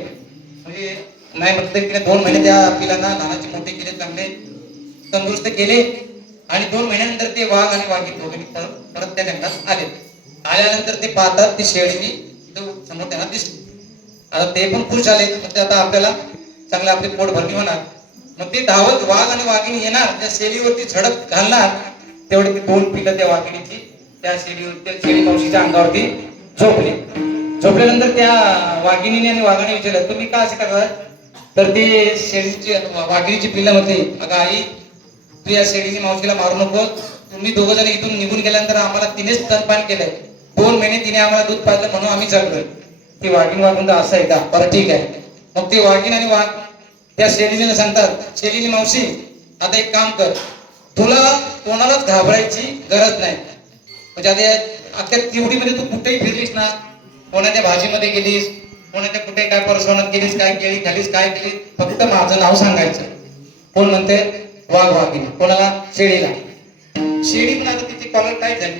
म्हणजे नाही म्हटलं तिने 2 महिने त्या पिल्लांना लहानाचे मोठे केले, चांगले तंदुरुस्त केले. आणि 2 महिन्यानंतर ते वाघ आणि वाघीण दोघे परत त्या जंगलात आले. आल्यानंतर ते पाहतात ती शेळी समोर त्यांना दिसली. आता ते पण खुश झाले, म्हणजे आता आपल्याला चांगलं आपले पोट भरणी होणार. मग ते धावत वाघ आणि वाघीण येणार, त्या शेळीवरती झडप घालणार. तेवढे ते 2 पिल्लं त्या वाघिणीची त्या शेळी मावशीच्या अंगावरती झोपले. झोपल्यानंतर त्या वाघिणीने आणि वाघाने विचारलं, तुम्ही का असे करता? तर ती शेळीची वाघिणीची पिल्लं म्हटली, अगं आई, तू या शेळीने मावशीला मारू नको. तुम्ही 2 जण इथून निघून गेल्यानंतर आम्हाला तिनेच स्तनपान केलंय. 2 महिने तिने आम्हाला दूध पाजलं म्हणून आम्ही जगलोय. ती वाघीण वाघून असं आहे का? बरं ठीक आहे. मग ती वाघीण आणि वाघ त्या शेळीने सांगतात, शेळीने मावशी आता एक काम कर, तुला कोणालाच घाबरायची गरज नाही. म्हणजे आता अख्ख्या तिवडीमध्ये तू कुठेही फिरलीस ना, कोणाच्या भाजीमध्ये गेलीस, कोणाच्या कुठे काय परसवण्यात गेलीस, काय केळी खालीस, काय केलीस, फक्त माझं नाव सांगायचं. कोण म्हणते? वाघ वाघीण. कोणाला? शेळीला. शेळी पण आता तिची कॉलर काय झाली,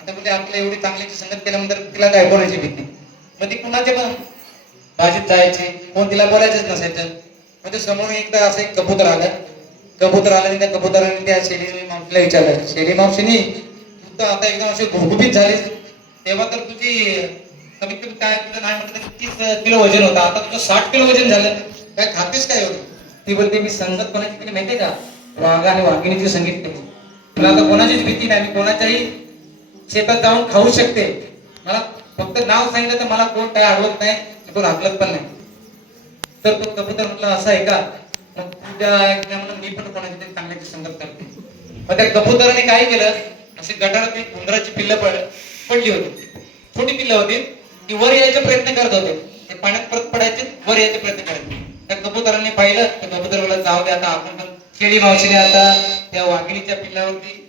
आता म्हणजे आपल्या एवढी चांगल्याची संगत केल्यानंतर तिला काय बोलायची भीती. मग ती कुणाच्या पण भाजीत जायची, कोण तिला बोलायचंच नसायचं. म्हणजे समोर एकदा असं एक कबूतर आलं आणि त्या कबुतराने त्या शेळी मावशीला विचारलं, शेळी मावशीनी तू तर आता एकदम अशी गुबगुबीत झालीस, तेव्हा तर तुझी कमीत कमी काय तुझं नाही म्हटलं 30 किलो वजन होता, आता तुझं 60 किलो वजन झालं, काय खातेस काय एवढं? ती बोलते, मी संगत कोणाची केली माहितीये का? वाघ आणि वाघिणीची संगीत केली. मला आता कोणाचीच भीती नाही, मी कोणाच्याही शेतात जाऊन खाऊ शकते. मला फक्त नाव सांगितलं तर मला कोण काय अडवत नाही, कोण हाकलत पण नाही. तर तो कबूतर म्हटलं, असं आहे का? मग तुझ्या ऐकल्यामुळे मी पण कोणाची तरी चांगल्याची संगत करते. मग त्या कबुतराने काय केलं, अशी गटारात एक उंदराची पिल्लं पडली होती. छोटी पिल्लं होती, ती वर यायचा प्रयत्न करत होते. ते पाण्यात परत पडायचे, वर यायचा प्रयत्न करायचे. त्या कबुतराने पाहिलं, त्या कबुतराला जाऊ दे, आता आपण पण शेळी मावशीने आता त्या वाघिणीच्या पिल्लावरती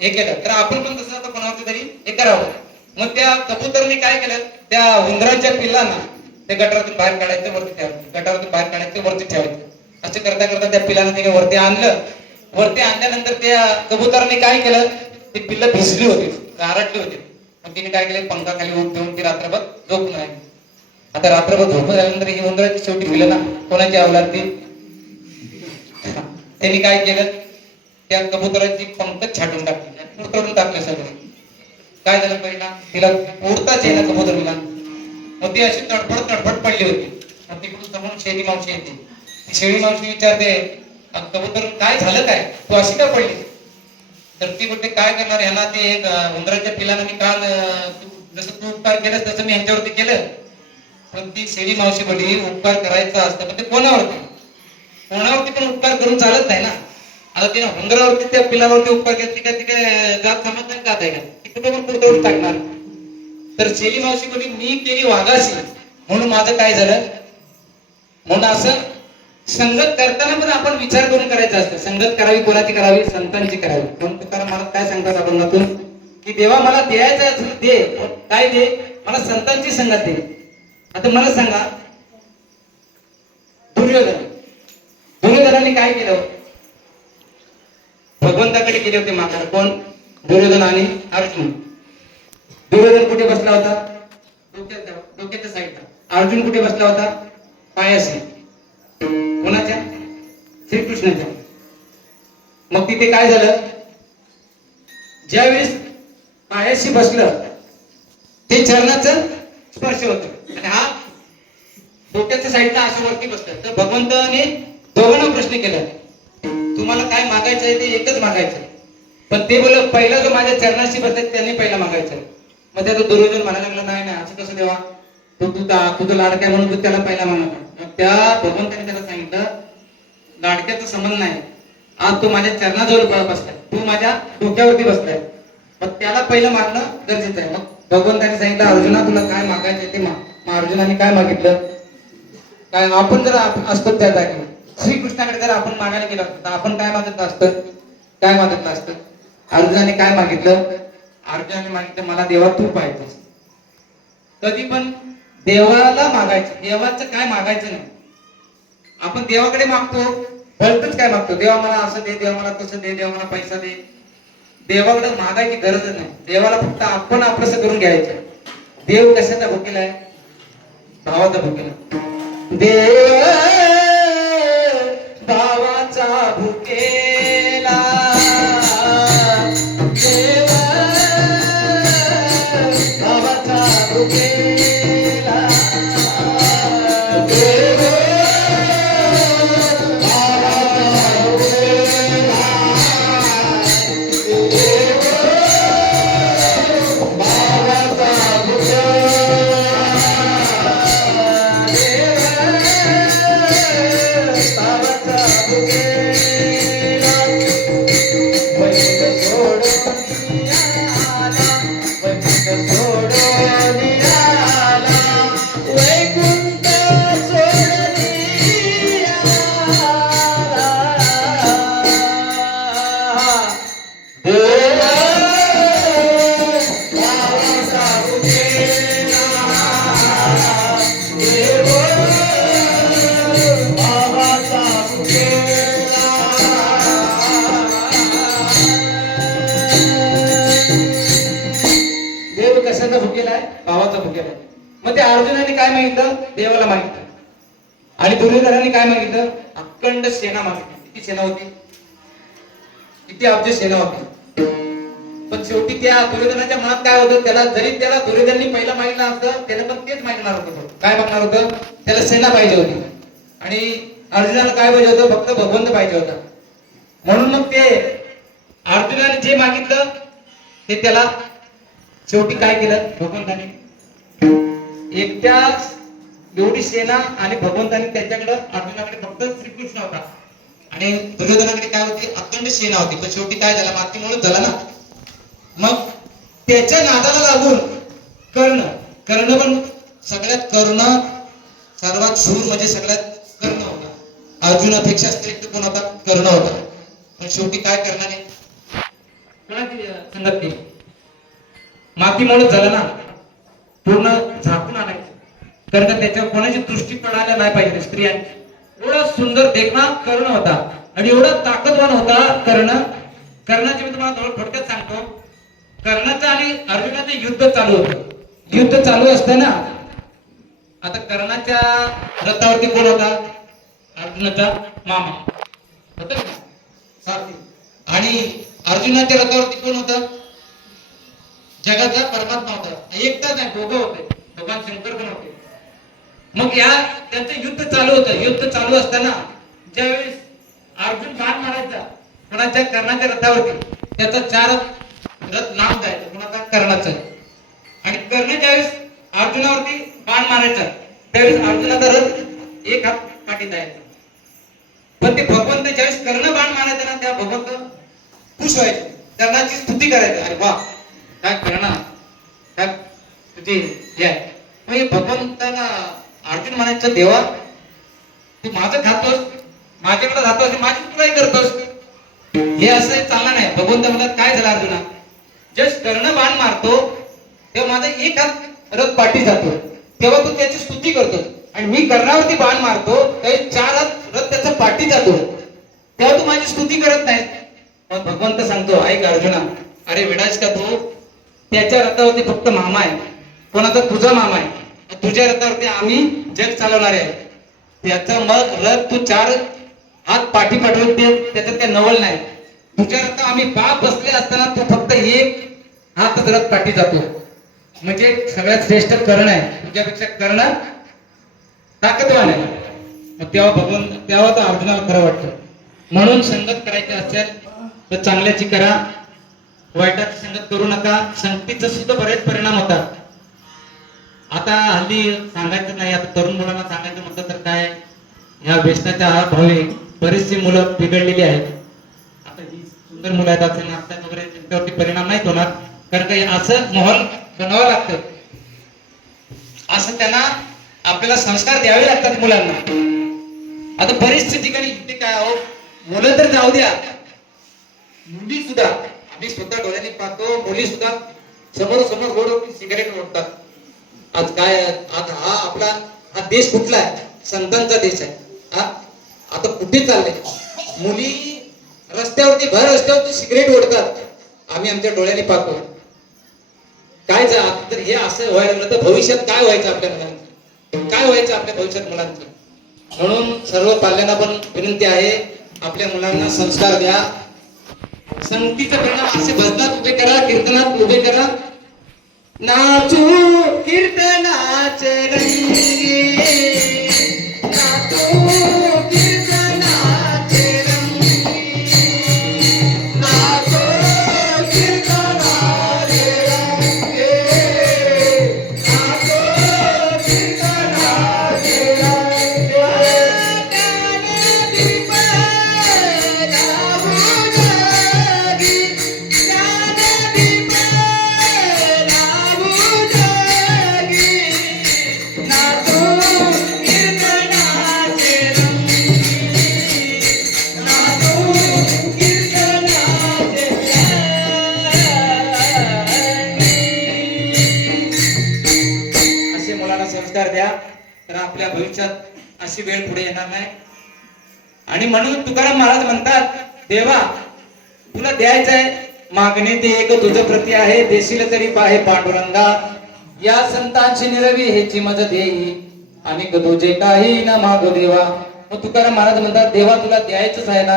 हे केलं, तर आपण पण तसं आता कोणावरती तरी हे करावं. मग त्या कबुतराने काय केलं, त्या उंदराच्या पिल्लांना ते गटारातून बाहेर काढायचं, वरती ठेवायचं, गटारातून बाहेर काढायचं, वरती ठेवायचं. असं करता करता त्या पिल्लांना तिने वरती आणलं. वरती आणल्यानंतर त्या कबुतराने काय केलं, ती पिल्लं भिजली होती, गारटली होती. मग तिने काय केलं, पंखाखाली उठ देऊन ती रात्रभर झोपून राहिली. आता रात्रभर झोपून झाल्यानंतर ही उंदराची शेवटी पिल्लं ना, कोणाची अवलाद ती? त्यांनी काय केलं, त्या कबुतराची पंख छाटून टाकली, उतरून टाकले सगळे. काय झालं पहिला, तिला उडताच येईना कबुतरीला. मग ती अशी तडफड पडली होती. मग तिकडून समोर शेळी मावशी येते. ती शेळी मावशी विचारते, कबूतर काय झालं, काय तू अशी का पडली? तर ती बोलते, काय करणार, ह्याला ते उंदराच्या पिलानं मी काल जसं तू उपकार केलंस तसं मी ह्यांच्यावरती केलं. पण ती शेळी मावशी बोलली, उपकार करायचा असतं पण ते कोणावरती पण उपकार करून चालत नाही ना. आता तिने उंदरावरती त्या पिलावरती उपकार केला, ती काय जात समज नाही, जात आहे का? ती कुठे पण पुढे टाकणार. तर शेळी मावशी बोलली, मी केली वाघाशी म्हणून माझं काय झालं. म्हणून असं संगत करताना पण आपण विचार करून करायचं असतं. संगत करावी, कोणाची करावी? संतांची करावी. म्हणून तुकाराम महाराज काय सांगतात अभंगातून, की देवा मला द्यायचं असेल दे, काय दे, मला संतांची संगत दे. आता मला सांगा, दुर्योधनाने काय केलं? भगवंताकडे गेले होते माघार. कोण? दुर्योधन आणि अर्जुन. दुर्योधन कुठे बसला होता? डोक्याच्या साईडला. अर्जुन कुठे बसला होता? पायाशी. कोणाच्या? श्रीकृष्णाच्या. मग तिथे काय झालं, ज्यावेळेस पायाशी बसलं ते चरणाचं स्पर्श होत आणि हा डोक्याच्या साईडला असं वरती बसलं. तर भगवंताने दोघांना प्रश्न केला, तुम्हाला काय मागायचं आहे? ते एकच मागायचं. पण ते बोल, पहिला जो माझ्या चरणाशी बसला त्यांनी पहिला मागायचं. मग त्याचा दुर्योधन म्हणायला लागला, नाही नाही, असं कसं देवा, तुझं लाडक्या म्हणून तू त्याला पहिला मानत आहे. मग त्या भगवंताने त्याला सांगितलं लाडक्याचा संबंध नाही, आज तू माझ्या चरणाजवळ बसलाय, तू माझ्या डोक्यावरती बसलाय, मग त्याला पहिलं मानणं गरजेचं आहे. मग भगवंताने सांगितलं अर्जुना तुला काय मागायचं ते माग. मग अर्जुनाने काय मागितलं? काय आपण जर असतो त्या जागी श्रीकृष्णाकडे जर आपण मागायला गेलो असतो तर आपण काय मागितलं असतं? काय मागितलं असतं? अर्जुनाने काय मागितलं? अर्जुनाने मागितलं मला देवा तू पाहिजे. कधी पण देवाला मागायचं, देवाचं काय मागायचं नाही. आपण देवाकडे मागतो भलतच काय मागतो, देवा मला असं दे, देवा मला तसं दे, देवा मला पैसा दे. देवाकडे मागायची गरजच नाही. देवाला फक्त आपण आपलंसं करून घ्यायचं. देव कशाचा भुकेला आहे? भावाचा भुकेला. देव भावाचा भुकेला, देव भावाचा भुकेला, देव भावाचा भुकेला, देव भावाचा भुकेला, देव कशाचा भुकेला आहे? भावाचा भुकेला आहे. मग ते अर्जुनाने काय मागितलं? देवाला मागितलं. आणि दुर्योधनाने काय मागितलं? अखंड सेना मागितली. किती सेना होती? किती अब्ज सेना होती? पण शेवटी त्या दुर्योधनाच्या मनात काय होतं? त्याला दुर्योधनाने पहिला मागितलं असतं त्याने पण तेच मागणार होतं. काय मागणार होतं? त्याला सेना पाहिजे होती. आणि अर्जुनाला काय पाहिजे होतं? फक्त भगवंत पाहिजे होता. म्हणून मग ते अर्जुनाने जे मागितलं ते त्याला शेवटी काय केलं? भगवंताने एकट्या एवढी सेना आणि भगवंताने त्याच्याकडे अर्जुनाकडे फक्त श्रीकृष्ण होता आणि दुर्योधनाकडे काय होती? अखंड सेना होती. पण शेवटी काय झालं? मातीमुळे झाला ना. मग त्याच्या नादाला लागून कर्ण पण सगळ्यात सर्वात शूर म्हणजे सगळ्यात कर्ण होता. अर्जुनापेक्षा श्रेष्ठ कोण होता? कर्ण होता. पण शेवटी काय करणार आहे? कोणाची संगत केली? मातीमुळे झालं ना. पूर्ण झाकून आणायचं. कारण त्याच्यावर कोणाची दृष्टी पडायला नाही पाहिजे स्त्रियांची. एवढा सुंदर देखणा कर्ण होता आणि एवढा ताकदवान होता कर्णाचे मी तुम्हाला थोडक्यात सांगतो. कर्णाचं आणि अर्जुनाचं युद्ध चालू होतं. युद्ध चालू असताना आता कर्णाच्या रथावरती कोण होता? अर्जुनाचा मामा होता ना, सारथी. आणि अर्जुनाच्या रथावरती कोण होता? जगाचा परमात्मा होता. एकटाच नाही, दोघं होते. भगवान शंकर पण होते. मग त्यांचं युद्ध चालू होतं. युद्ध चालू असताना ज्यावेळेस अर्जुन बाण मारायचा कोणाच्या? कर्णाच्या रथावरती, त्याचा 4 रथ लांब जायचा. कोणाचा? कर्णाचा. आणि कर्ण ज्यावेळेस अर्जुनावरती बाण मारायचा त्यावेळेस अर्जुनाचा रथ एक हात पाठीत जायचा. पण ते भगवंत ज्यावेळेस कर्ण बाण मारायचा ना त्या भगवंत खुश व्हायचे, कर्णाची स्तुती करायचं. अरे वा काय करणा, काय तुझी हे आहे. मग भगवंताला अर्जुन म्हणायचं देवा तू माझं खातोस, माझ्याकडे राहतोस, माझी तुलाही करतोस. हे असं चालणार नाही. भगवंत म्हणतात काय झालं अर्जुना? जस कर्ण बाण मारतो तेव्हा माझा एक हात रथ पाठी जातो, तेव्हा तू त्याची स्तुती करतोस. आणि मी कर्णावरती बाण मारतो तेव्हा 4 हात रथ त्याचा पाठी जातो, तेव्हा तू माझी स्तुती करत नाही. मग भगवंत सांगतो ऐक अर्जुना, अरे वेडास का तू? त्याच्या रथावरती फक्त मामा आहे. कोणाचा? तुझा मामा आहे. तुझ्या रथावरती आम्ही जग चालवणारे आहे. त्याचा मग रथ तू 4 हात पाठी पाठवते त्याच्यात काय नवल नाही. तुझ्या रथ आम्ही बाप बसले असताना तू फक्त एक हात रथ पाठी जातो. म्हणजे सगळ्यात श्रेष्ठ कर्ण आहे. तुझ्यापेक्षा कर्ण ताकदवान आहे. मग तेव्हा तर अर्जुनाला खरं वाटतं. म्हणून संगत करायची असेल तर चांगल्याची करा, वाईटाची संगत करू नका. संगतीचा सुद्धा बरेच परिणाम होतात. आता हल्ली सांगायचं नाही, आता तरुण मुलांना सांगायचं म्हटलं तर काय, ह्या व्यसनाच्या भावे बरीचशी मुलं बिघडलेली आहेत. आता ही सुंदर मुलं आहेत, असं नाचतात वगैरे त्यांच्यावरती परिणाम नाही होणार, कारण काही असं माहोल बनवावं लागतं, असं त्यांना आपल्याला संस्कार द्यावे लागतात मुलांना. आता बरीचशी ठिकाणी इथे काय हो, मुलं तर जाऊ द्या, मुली सुद्धा, आम्ही स्वतः डोळ्यांनी पाहतो, मुली सुद्धा समोर समोर रोड सिगारेट ओढतात. आज काय, आज हा आपला हा देश कुठला आहे? संतांचा देश आहे. हा आता कुठे चालले मुली? रस्त्यावरती, भर रस्त्यावरती सिगरेट ओढतात, आम्ही आमच्या डोळ्यांनी पाहतो. काय तर हे असं व्हायला लागलं तर भविष्यात काय व्हायचं आपल्या मुलांचं? काय व्हायचं आपल्या भविष्यात मुलांचं? म्हणून सर्व पाल्यांना पण विनंती आहे, आपल्या मुलांना संस्कार द्या. संगतीचा परिणाम असे भजनात उभे करा, कीर्तनात उभे करा. नाचू कीर्तनाच रंगी, नाचू कीर्तनाच रंगी, नाचू कीर्तनाच रंगी, नाचू कीर्तनाच रंगी. ज्ञानदीप लावू जगी, ज्ञानदीप लावू जगी, नाचू कीर्तनाचे रंगी, नाचू कीर्तनाचे रंगी. असे मुलांना संस्कार द्या, तर आपल्या भविष्यात अशी वेळ पुढे येणार नाही. आणि म्हणून तुकाराम महाराज म्हणतात, देवा तुला द्यायचंय, मागणे ते एक तुझ प्रती आहे, देशील तरी पाहे पांडुरंगा, या संतांची निरवी हेची मज देई, आणि तुझे काही न मागो देवा. मग तुकाराम महाराज म्हणतात, देवा तुला द्यायचंच आहे ना,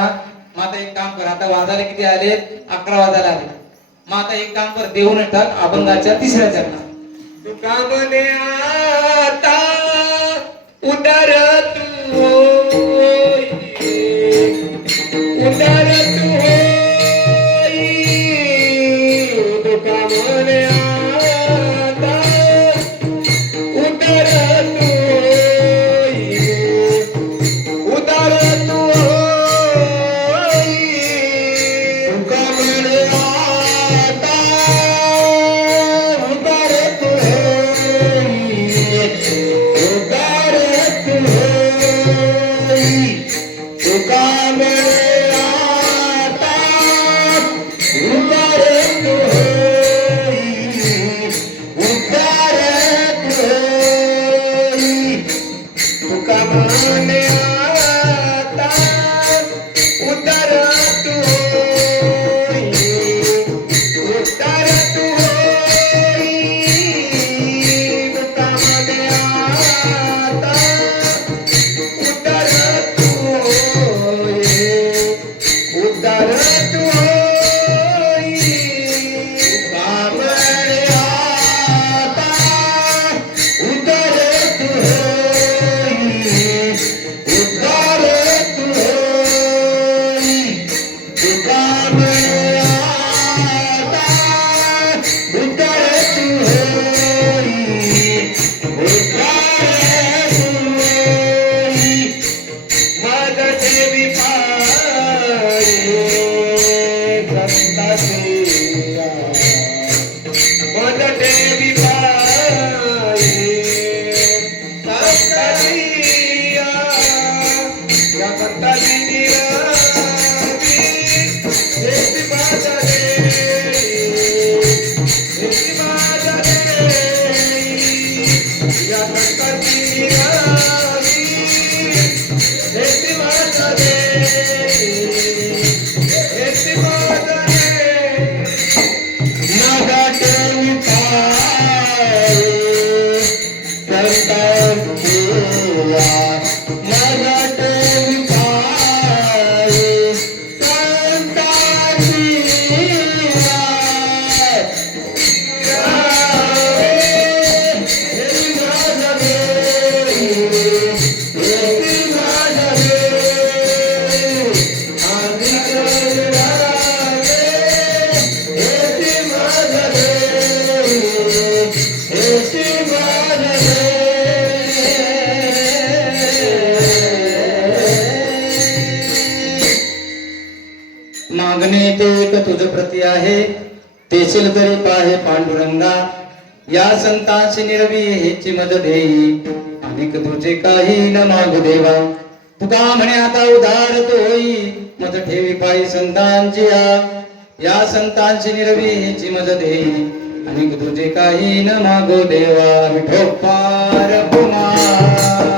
मग आता एक काम कर, आता वाजायला किती आले? 11 वाजायला आले. मग आता एक काम कर, देऊन टाक अभंगाच्या 3ऱ्या चरणात. तुका म्हणे आता उदार तू होई, उदार तू होई, तुका म्हणे आता उदार तू होई, उदार तू होई, तुका म्हणे आता उदार तू होई, उदार तू होई, तुका म्हणे आता उदार तू होई, उदार तू होई, तुका म्हणे आता उदार तू होई, उदार तू होई, तुका म्हणे आता उदार तू होई, उदार तू होई, तुका म्हणे आता उदार तू होई, तुझ प्रती आहे देशील तरी पाहे पांडुरंगा या संतांची निरवी हेची मज देई अनेक तुझे काही न मागू देवा तुका म्हणे आता उदार तो होई मज ठेवी पायी संतांची या संतांची निरवी हेची मज देई अनेक तुझे काही न मागू देवा विठो पार कुमार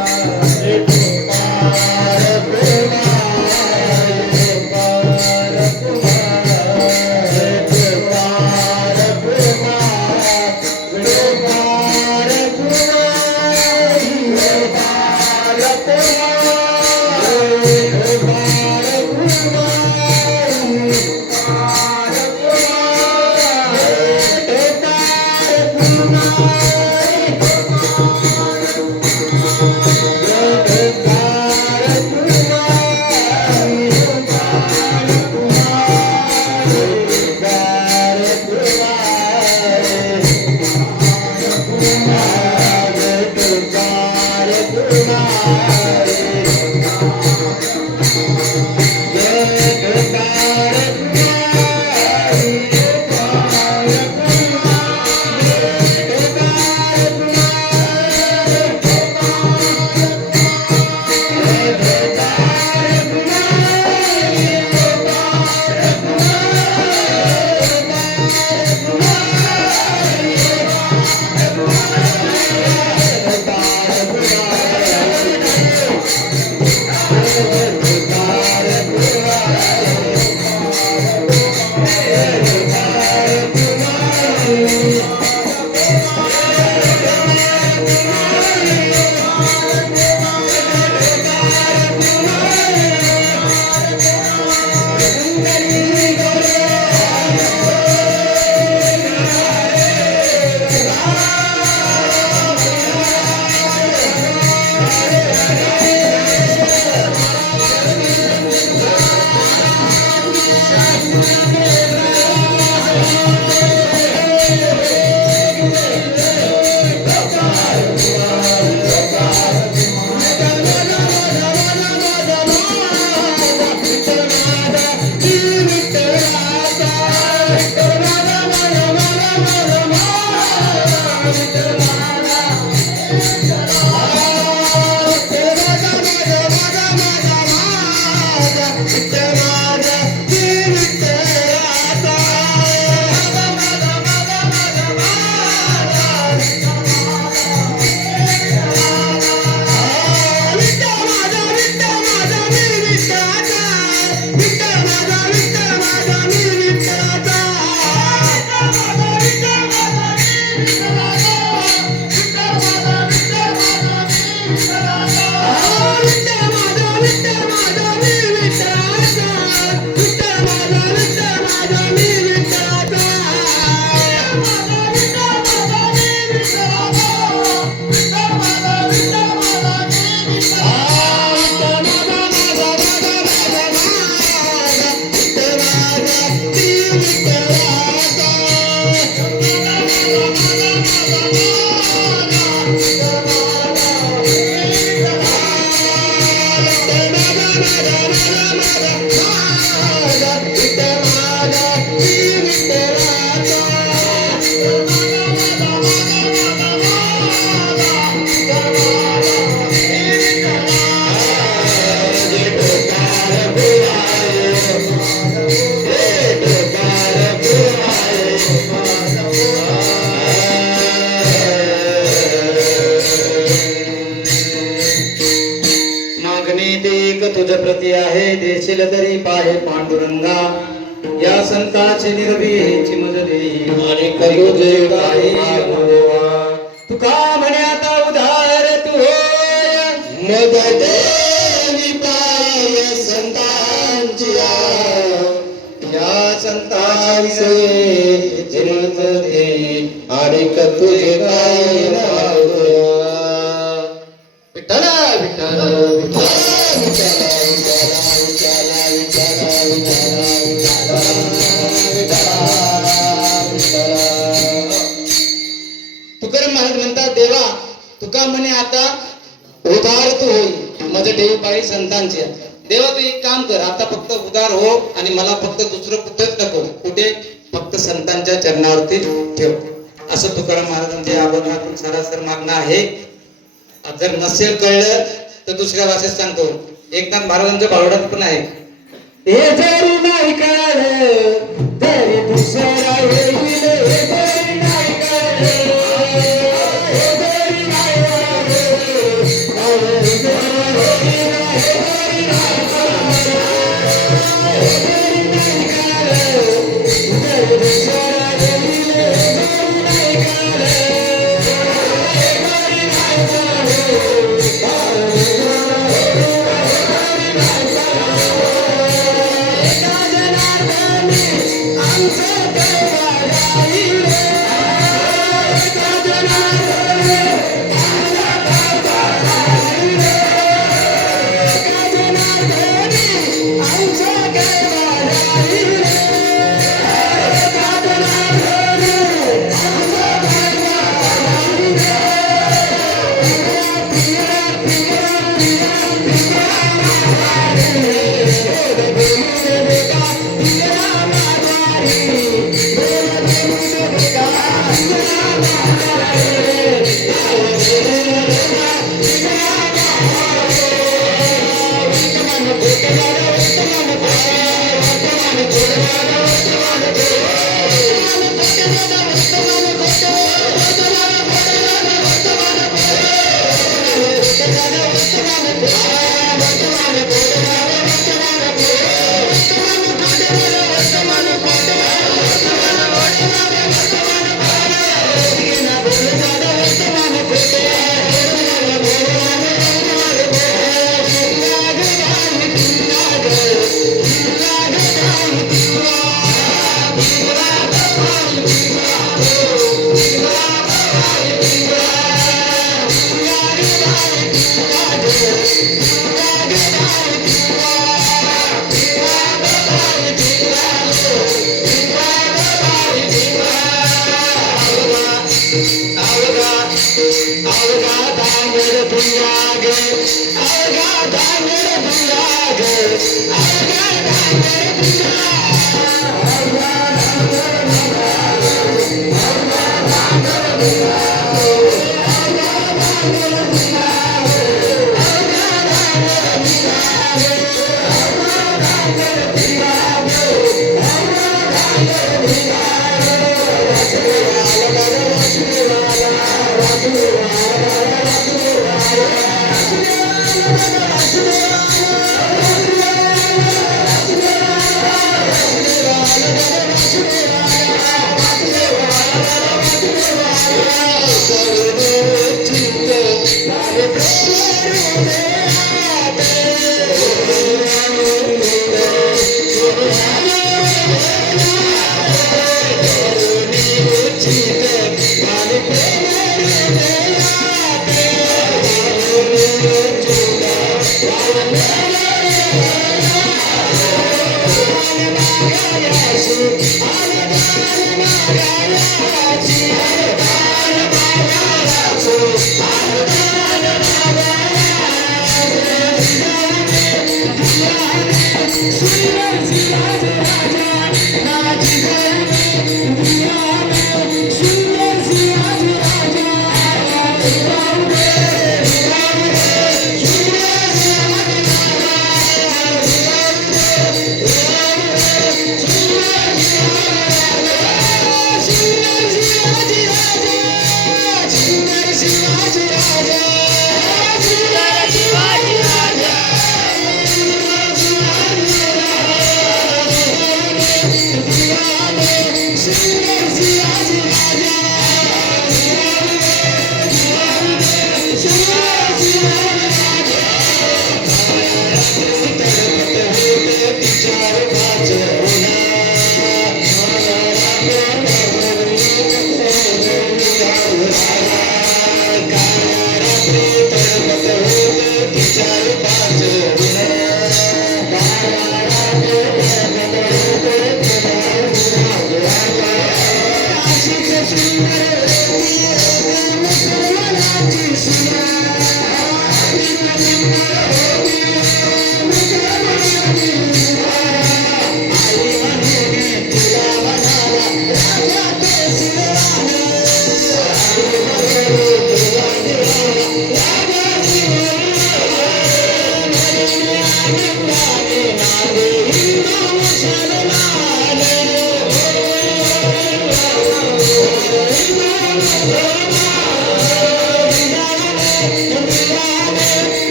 तुझ प्रती आहे देशील तरी पाहे पांडुरंगा या संतांची निर्भीची मज देई आणि तुझे काही तुका म्हणे आता उधार तू होय मज देवी पाय संतांची या संतांची मज देई आणि तुझे काही विठ्ठल विठ्ठल तुकाराम महाराज म्हणतात देवा तुका म्हणे आता उधार तू होई मज देवी पायी संतांची देवा तू एक काम कर, आता फक्त उदार हो आणि मला फक्त दुसरं कुठेच नको, कुठे फक्त संतांच्या चरणावरती ठेव, असं तुकाराम महाराजांचे अभंगातून सरासर मागणं आहे. जर नसेल कळलं तर दुसऱ्या भाषेत सांगतो. एकनाथ महाराजांचं बावडात पण आहे. हे जरी नाही कळलं तरी दुसरा येईल, हे जरी नाही कळलं, हे जरी नाही कळलं, हे जरी नाही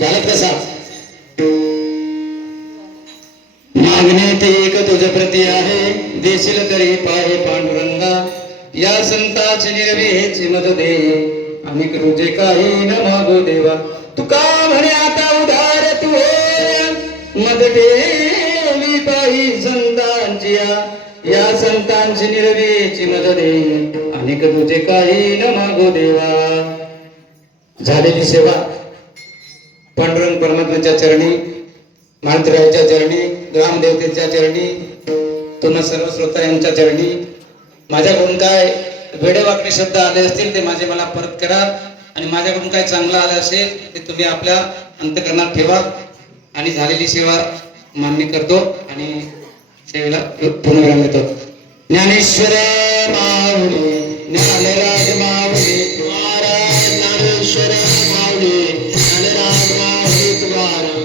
झालं कसा मागणे ते एक तुझ प्रती आहे देशील तरी पाहे पांडुरंगा या संताची निर्वेची मज दे आम्ही करू जे काही न मागो देवा तुका म्हणे आता उदार तू मज ठेवी पाही संतांची या संतांची निर्वेची मज दे अनेक तुझे काही न मागो देवा झालेली सेवा पांडुरंग परमात्म्याच्या चरणी माणतरायाच्या चरणी ग्रामदेवतेच्या चरणी तुम्हा सर्व श्रोता यांच्या चरणी माझ्याकडून काय वेडेवाकडे शब्द आले असतील ते माझे मला परत करा आणि माझ्याकडून काय चांगलं आलं असेल ते तुम्ही आपल्या अंतकरणात ठेवा आणि झालेली सेवा मान्य करतो आणि सेवेला पूर्णविराम देतो. ज्ञानेश्वर माऊली ज्ञानराज माऊली महाराज ज्ञानेश्वर माऊली ज्ञानराज माऊली तुकाराम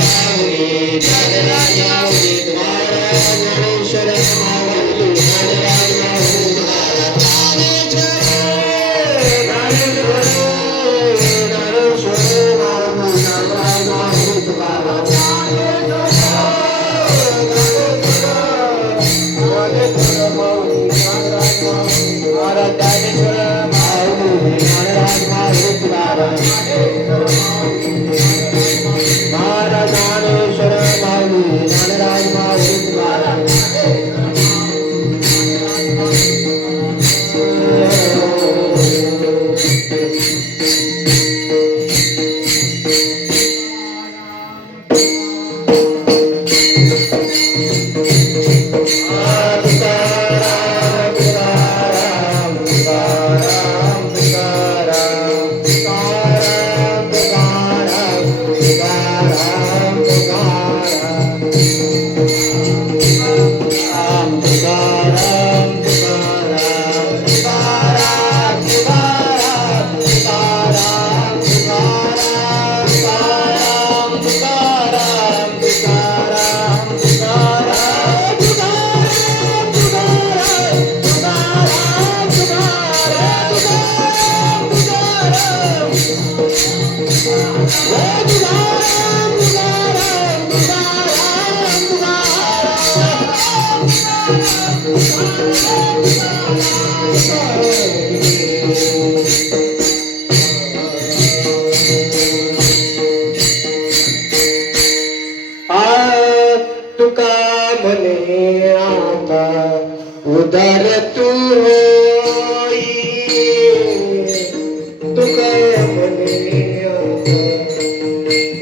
माऊली ज्ञानराज माऊली महाराज ज्ञानेश्वर माऊली ज्ञानराज माऊली तुका म्हणे आता उदार तू होई तुका म्हणे आता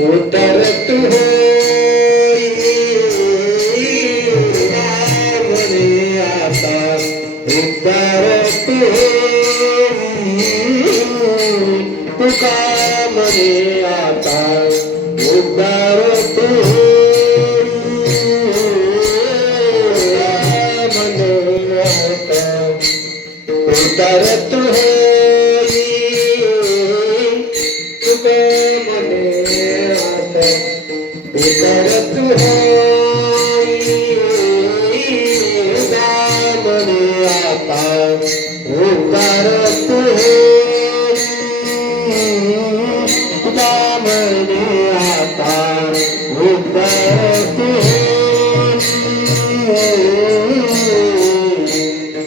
उदार तू होई म्हणे आता उदार तू तुका म्हणे आता उदार तू उदारत होई तुका म्हणे आता उदारत होई तुका म्हणे उद्धार तू दामने आता उद्धार तू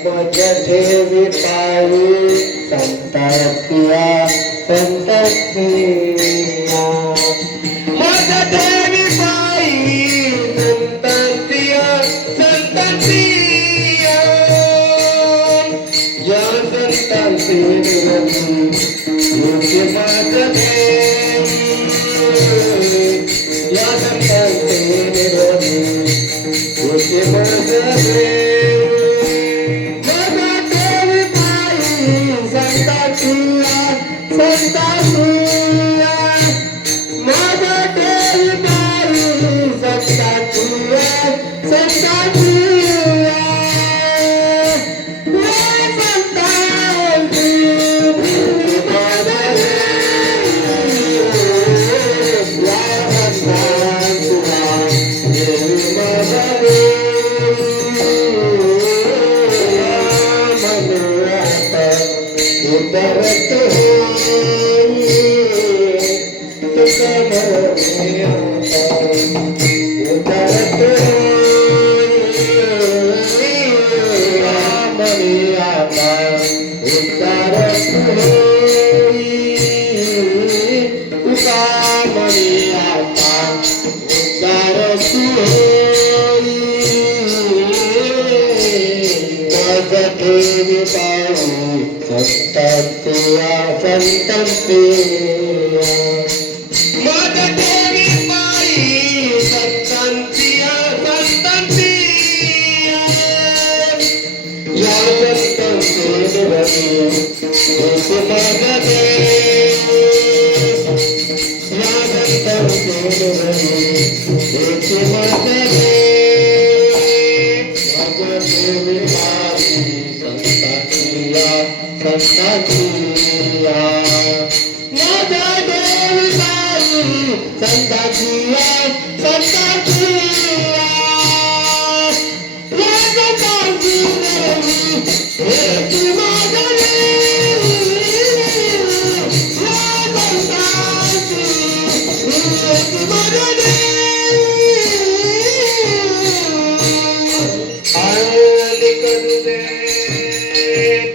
माझ्या ठेवी पायी संतातिया संतातिया माझ्या ठेवी पायी संतातिया संतातिया या संतांचे योग्य माझ्या या संतांचे योग्य माझ्या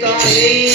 ताई